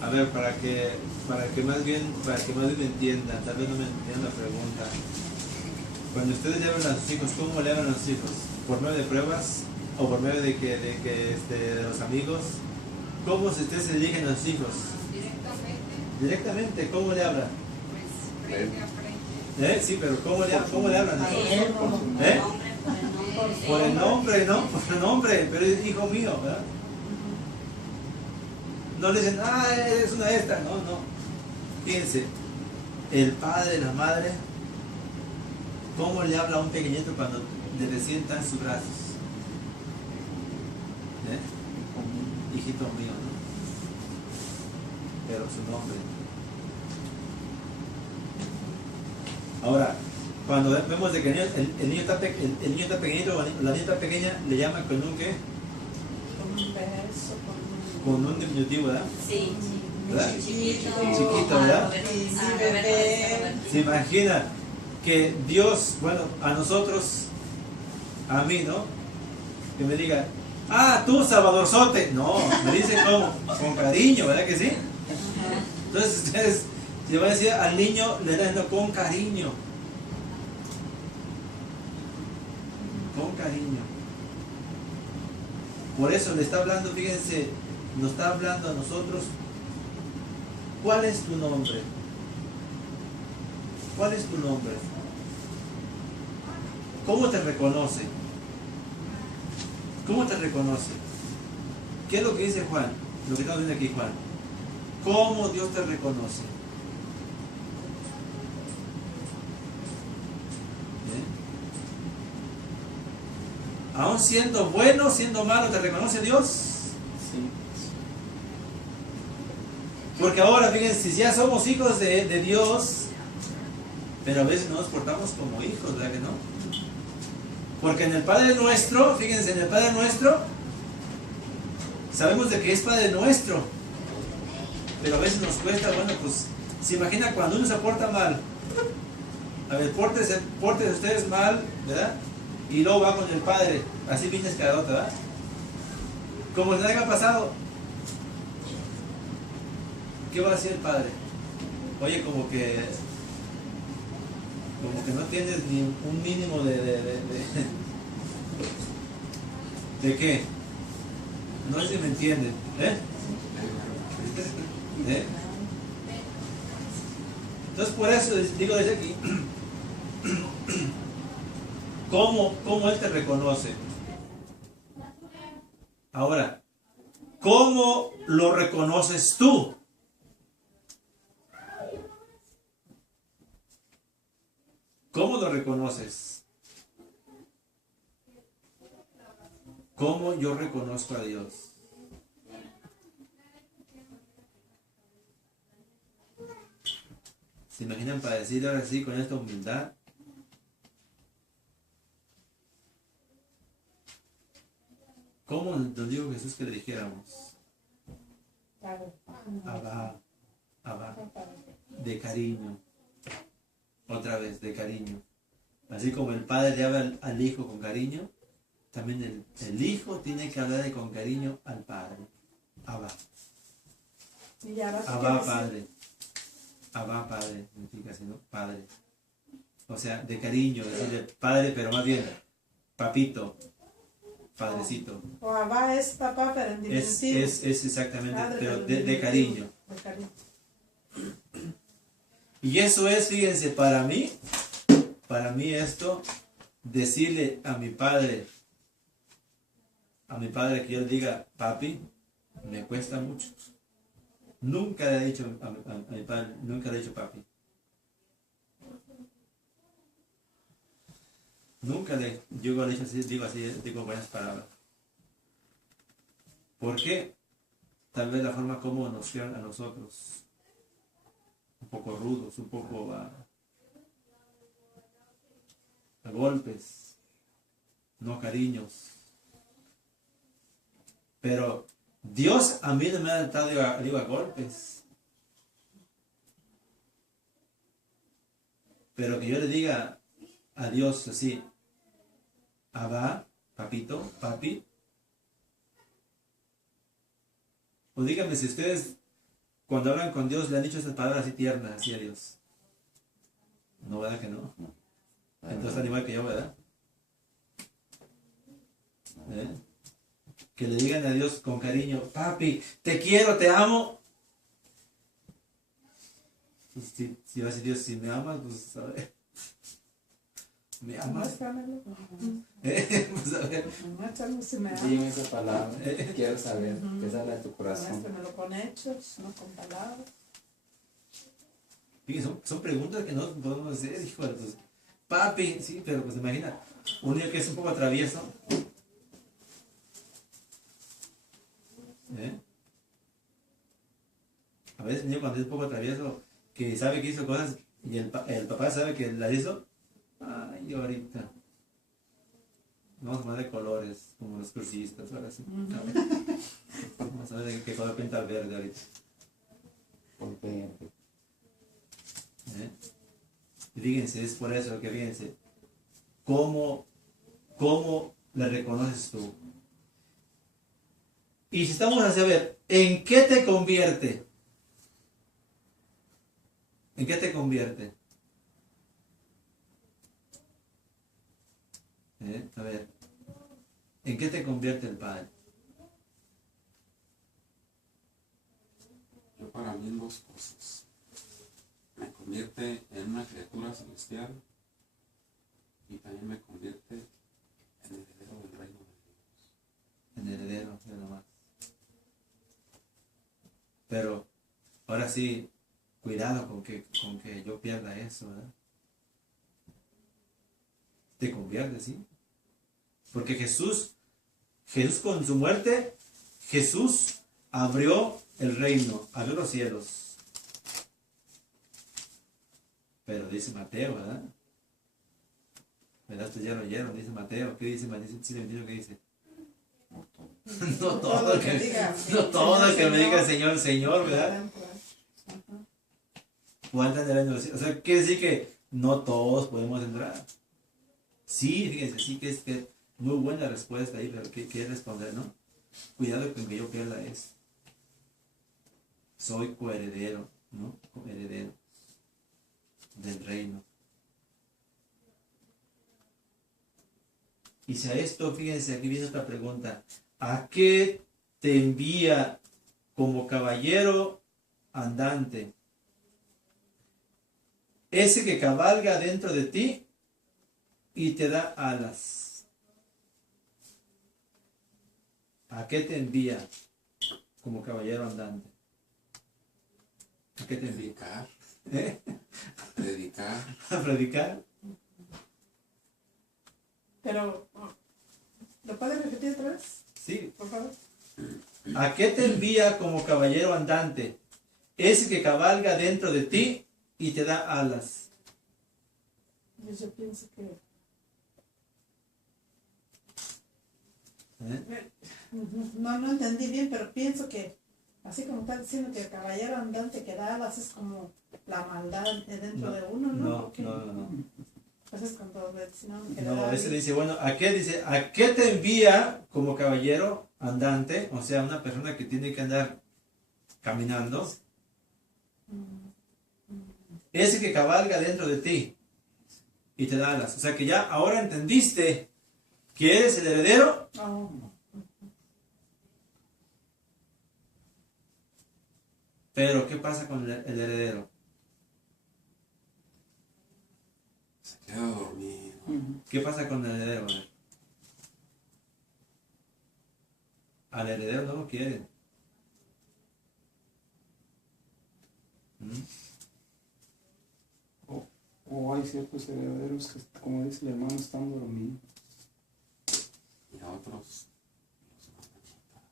A ver, para que más bien me entiendan, tal vez no me entiendan la pregunta. Cuando ustedes le hablan a sus hijos, ¿cómo le hablan a sus hijos? ¿Por medio de pruebas? ¿O por medio de los amigos? ¿Cómo ustedes se dirigen a sus hijos? Directamente, ¿cómo le hablan? Pues frente a frente. Sí, pero ¿cómo le hablan? A Él por su ¿Eh? nombre. Por el nombre, ¿no? Por el nombre, pero es hijo mío, ¿verdad? No le dicen, eres una de estas, no. Fíjense, el padre, la madre, ¿cómo le habla a un pequeñito cuando le sienta en sus brazos? Hijito mío, ¿no? Pero su nombre. Con cuando vemos de que el niño está pequeñito, la niña está pequeña, le llaman con un ¿qué? Con un verso, Con un diminutivo, ¿verdad? Sí, ¿Verdad? chiquito, ¿verdad? sí, bebé. Se imagina que Dios, bueno, a nosotros, a mí, ¿no? Que me diga, tú Salvador Sote. No, me dice como, con cariño, ¿verdad que sí? Entonces ustedes, si van a decir al niño, le están diciendo con cariño. Con cariño. Por eso le está hablando, fíjense, nos está hablando a nosotros. ¿Cuál es tu nombre? ¿Cuál es tu nombre? ¿Cómo te reconoce? ¿Cómo te reconoce? ¿Qué es lo que dice Juan? Lo que estamos viendo aquí, Juan. ¿Cómo Dios te reconoce? Aún siendo bueno, siendo malo, ¿te reconoce Dios? Sí. Porque ahora, fíjense, si ya somos hijos de Dios, pero a veces no nos portamos como hijos, ¿verdad que no? Porque en el Padre Nuestro, fíjense, en el Padre Nuestro, sabemos de que es Padre Nuestro, pero a veces nos cuesta, bueno, pues, se imagina cuando uno se porta mal. A ver, pórtense ustedes mal, ¿verdad? Y luego va con el Padre, así bien escalota, ¿verdad? como se haya pasado, ¿qué va a hacer el padre? Oye, como que no tienes ni un mínimo ¿de qué? No sé si me entienden, ¿eh? ¿Eh? Entonces por eso digo desde aquí, ¿cómo él te reconoce? Ahora, ¿cómo lo reconoces tú? ¿Cómo lo reconoces? ¿Cómo yo reconozco a Dios? ¿Se imaginan para decir ahora sí con esta humildad? ¿Cómo nos dijo Jesús que le dijéramos? Abba, Abba, de cariño. Otra vez, de cariño. Así como el padre le habla al hijo con cariño, también el hijo tiene que hablarle con cariño al padre. Abba. Abba, padre. Abba, padre. Significa así, ¿no? Padre. O sea, de cariño, decirle padre, pero más bien, papito, padrecito. O Abba es papá, pero en diminutivo. Es exactamente, Padre, pero pero de cariño. De cariño. Y eso es, fíjense, para mí esto, decirle a mi padre que yo le diga, papi, me cuesta mucho. Nunca le he dicho a mi padre, nunca le he dicho papi. Nunca le digo así, digo buenas palabras. ¿Por qué? Tal vez la forma como nos crean a nosotros. Un poco rudos, un poco a golpes, no cariños. Pero Dios a mí no me ha dado a golpes. Pero que yo le diga a Dios así, Abba, papito, papi. O díganme si ustedes cuando hablan con Dios le han dicho esas palabras así tiernas, así a Dios. No, ¿verdad que no? Entonces están igual que yo, ¿verdad? ¿Eh? Que le digan a Dios con cariño, papi, te quiero, te amo. Pues si va a decir Dios, si me amas, pues a ver. ¿Me amas? Pues a ver. Dime esa palabra. Quiero saber qué sale de tu corazón. Me lo con hechos, no con palabras. Fíjense, son preguntas que no podemos hacer, hijo. Pues, papi, sí, pero pues imagina, un niño que es un poco travieso. A veces el niño cuando es un poco travieso, que sabe que hizo cosas y el papá sabe que las hizo. Ay, ahorita. Vamos a poner de colores, como los cursistas, ahora sí. Vamos a ver de qué color pinta el verde ahorita. Y fíjense, es por eso que fíjense, ¿cómo le reconoces tú? Y si estamos a saber, ¿en qué te convierte? ¿En qué te convierte? A ver, ¿en qué te convierte el Padre? Yo para mí en dos cosas. Me convierte en una criatura celestial y también me convierte en heredero del reino de Dios. En heredero, ya nomás. Pero, ahora sí, cuidado con que yo pierda eso, ¿verdad? Te convierte, ¿sí? Porque Jesús con su muerte, Jesús abrió el reino, abrió los cielos. Pero dice Mateo, ¿verdad? ¿Verdad? Ustedes ya lo oyeron, dice Mateo. ¿Qué dice Mateo? ¿Qué dice? No todo el que me diga Señor, Señor, ¿verdad? Puedan entrar en los cielos. O sea, quiere decir que no todos podemos entrar. Sí, fíjense, sí que es muy buena respuesta ahí, pero ¿qué responder, no? cuidado con que yo pierda eso. Soy coheredero, ¿no? Coheredero del reino. Y si a esto, fíjense, aquí viene otra pregunta. ¿A qué te envía como caballero andante ese que cabalga dentro de ti y te da alas? ¿A qué te envía como caballero andante? ¿A qué te envía? Predicar, ¿Eh? predicar. ¿A predicar? Pero, ¿lo puedes repetir otra vez, Sí. por favor? ¿A qué te envía como caballero andante ese que cabalga dentro de ti y te da alas? Yo pienso que... ¿Eh? No entendí bien, pero pienso que, así como está diciendo que el caballero andante que da alas es como la maldad dentro de uno, ¿no? No, ¿O qué? no. Pues es cuando decimos que No, da ese le alas. dice, bueno, ¿a qué te envía como caballero andante? O sea, una persona que tiene que andar caminando. Ese que cabalga dentro de ti y te da alas. O sea que ya ahora entendiste que eres el heredero. Oh, Pero ¿qué pasa con el heredero? Se queda dormido. ¿Qué pasa con el heredero? Al heredero no lo quieren. O hay ciertos herederos que, como dice el hermano, están dormidos. Y a otros los mandan matar.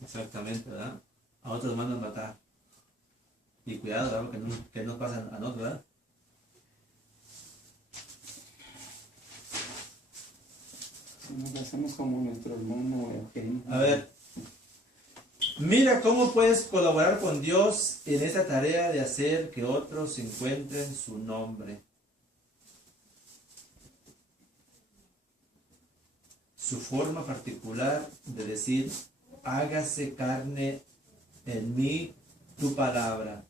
Exactamente, ¿verdad? A otros mandan matar. Y cuidado, ¿verdad? Que no pasan a nosotros, ¿verdad? Si nos hacemos como nuestro hermano Eugenio. A ver, mira cómo puedes colaborar con Dios en esa tarea de hacer que otros encuentren su nombre. Su forma particular de decir, hágase carne en mí tu palabra.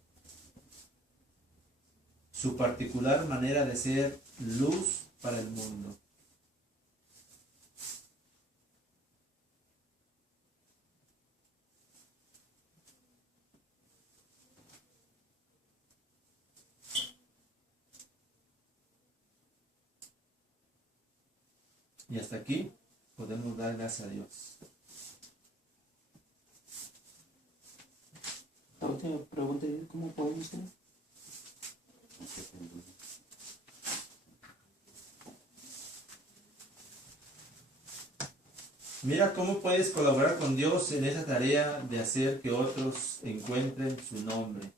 Su particular manera de ser luz para el mundo. Y hasta aquí podemos dar gracias a Dios. La última pregunta es, ¿cómo podemos hacer? Mira cómo puedes colaborar con Dios en esa tarea de hacer que otros encuentren su nombre.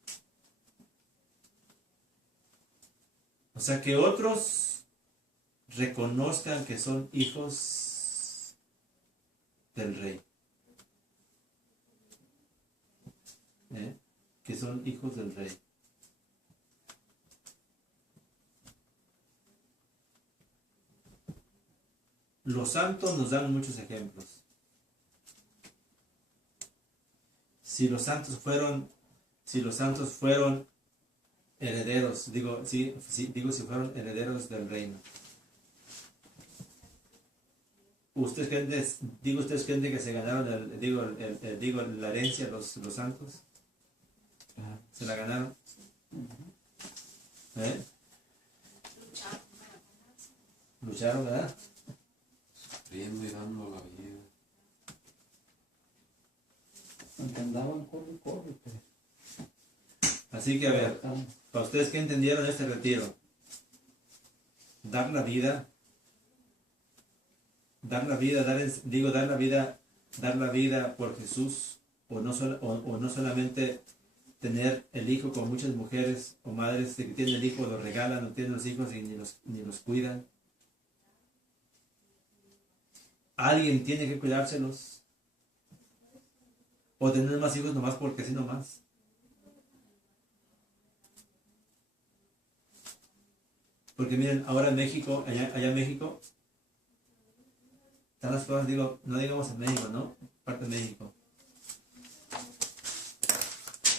O sea, que otros reconozcan que son hijos del Rey. Que son hijos del Rey. Los santos nos dan muchos ejemplos. Si los santos fueron herederos, si fueron herederos del reino. ¿Ustedes creen que se ganaron la herencia los santos? ¿Se la ganaron? Lucharon, ¿verdad? Sufriendo y dando la vida. Aunque andaban, corre, pero... Así que a ver, para ustedes que entendieron este retiro, dar la vida por Jesús, o no solamente tener el hijo, con muchas mujeres o madres que tienen el hijo, lo regalan, no tienen los hijos y ni los cuidan. Alguien tiene que cuidárselos, o tener más hijos nomás porque sí nomás. Porque miren, ahora en México, allá en México, están las cosas, no digamos en México, ¿no? parte de México.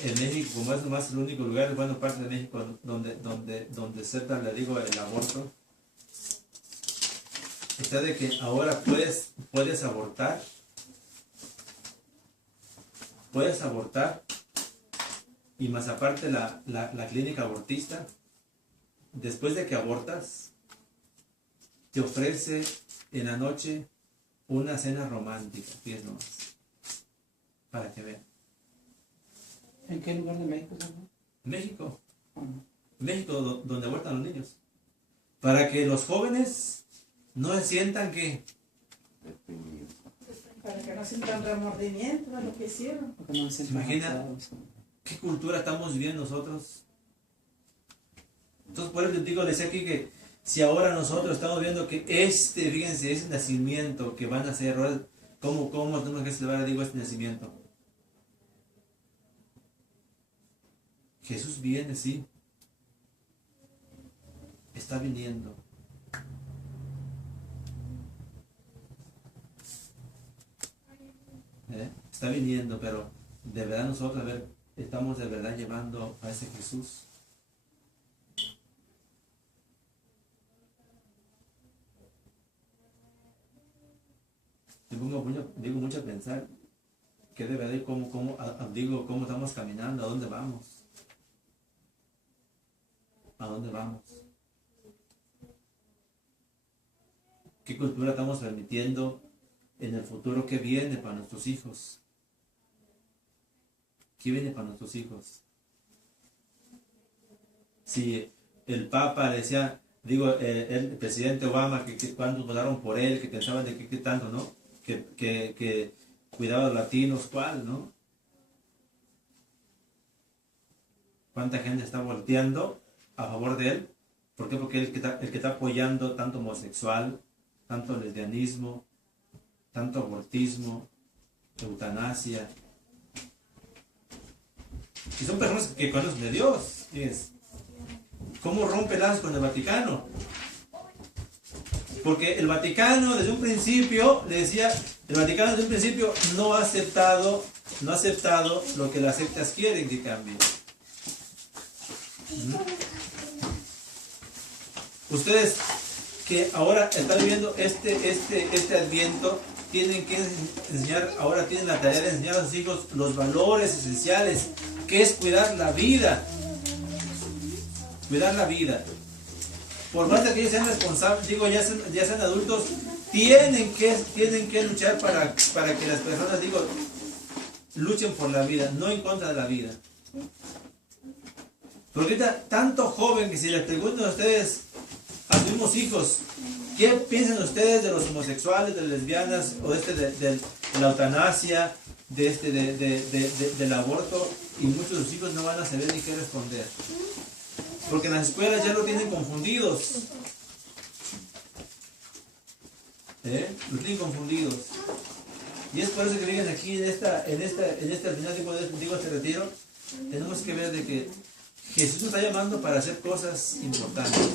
En México, como es nomás el único lugar, bueno, parte de México donde aceptan, le digo, el aborto, está de que ahora puedes abortar, y más aparte la clínica abortista, después de que abortas, te ofrece en la noche una cena romántica, fíjense nomás, para que vean. ¿En qué lugar de México, señor? México. México, donde abortan los niños. Para que los jóvenes no se sientan que... Deprimido. Para que no sientan remordimiento de lo que hicieron. Porque no se sientan Imagina. avanzados. ¿Qué cultura estamos viviendo nosotros? Entonces, por eso les digo, les decía aquí que si ahora nosotros estamos viendo que fíjense, ese nacimiento que van a hacer, ¿cómo tenemos que celebrar, digo, este nacimiento? Jesús viene, sí. Está viniendo. Está viniendo, pero de verdad nosotros, a ver, estamos de verdad llevando a ese Jesús. Digo mucho a pensar que de verdad, cómo estamos caminando, a dónde vamos. ¿A dónde vamos? ¿Qué cultura estamos permitiendo en el futuro? ¿Qué viene para nuestros hijos? ¿Qué viene para nuestros hijos? Si el Papa decía, el presidente Obama, que cuando votaron por él, que pensaban de que tanto, ¿no? Que cuidaba a los latinos, ¿cuál, no? ¿Cuánta gente está volteando a favor de él? ¿Por qué? Porque el que está apoyando tanto homosexual, tanto lesbianismo, tanto abortismo, eutanasia. Y son personas que conocen de Dios. Fíjense. ¿Cómo rompe lazos con el Vaticano? Porque el Vaticano desde un principio, no ha aceptado lo que las sectas quieren que cambie. Ustedes que ahora están viviendo este adviento, tienen que enseñar, ahora tienen la tarea de enseñar a sus hijos los valores esenciales, que es cuidar la vida. Cuidar la vida. Por más de que ellos sean responsables, ya sean adultos, tienen que luchar para que las personas, luchen por la vida, no en contra de la vida. Porque ahorita, tanto joven que si les preguntan a ustedes, a sus mismos hijos, ¿qué piensan ustedes de los homosexuales, de las lesbianas, o de la eutanasia, del aborto? Y muchos de sus hijos no van a saber ni qué responder. Porque en las escuelas ya lo tienen confundidos. Lo tienen confundidos. Y es por eso que vienen aquí en este retiro, tenemos que ver de que Jesús nos está llamando para hacer cosas importantes.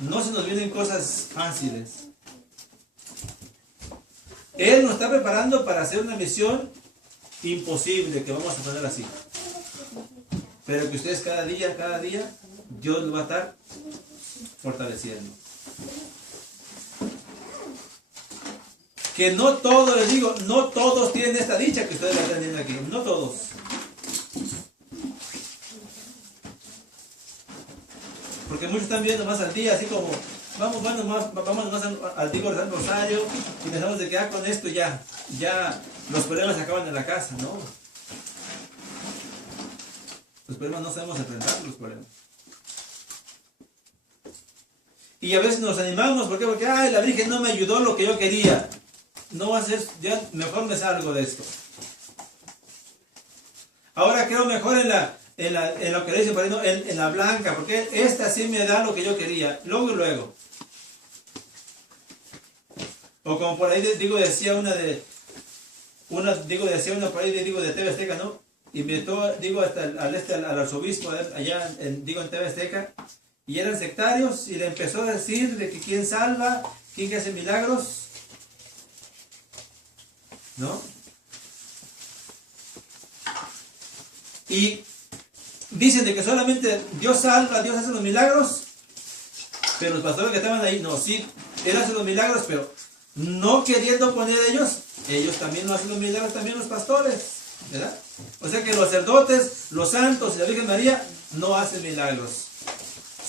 No se nos vienen cosas fáciles. Él nos está preparando para hacer una misión imposible, que vamos a poner así. Pero que ustedes cada día, Dios los va a estar fortaleciendo. Que no todos, les digo, no todos tienen esta dicha que ustedes están teniendo aquí. No todos. Porque muchos están viendo más al día, así como, vamos más al San Rosario, y pensamos de que con esto ya los problemas se acaban en la casa, ¿no? Los problemas no sabemos enfrentar los problemas. Y a veces nos animamos, ¿por qué? Porque la Virgen no me ayudó lo que yo quería. No va a ser, ya mejor me salgo de esto. Ahora creo mejor en lo que le dice por ahí, ¿no? en la blanca, porque esta sí me da lo que yo quería, luego. O como por ahí decía una por ahí de TV Azteca, ¿no? Invitó, al arzobispo allá en TV Azteca, y eran sectarios, y le empezó a decir de que quién salva, quién hace milagros. ¿no? Y dicen de que solamente Dios salva, Dios hace los milagros, pero los pastores que estaban ahí, no, sí, Él hace los milagros, pero no queriendo poner ellos también no hacen los milagros, también los pastores, ¿verdad? O sea que los sacerdotes, los santos y la Virgen María no hacen milagros.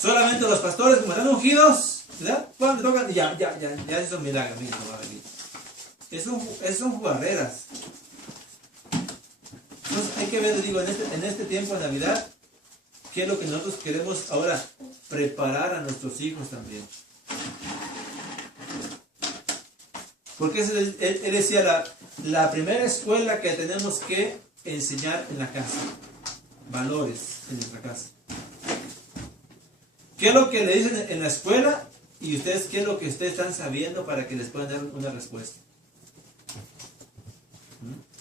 Solamente los pastores, como están ungidos, ¿verdad? Cuando tocan, ya hacen milagros. Mira, no va a venir. Son jugarreras. Entonces hay que ver, digo, en este tiempo de Navidad, qué es lo que nosotros queremos ahora preparar a nuestros hijos también. Porque él decía, la primera escuela que tenemos que enseñar en la casa, valores en nuestra casa. ¿Qué es lo que le dicen en la escuela? Y ustedes, ¿qué es lo que ustedes están sabiendo para que les puedan dar una respuesta? ¿Mm?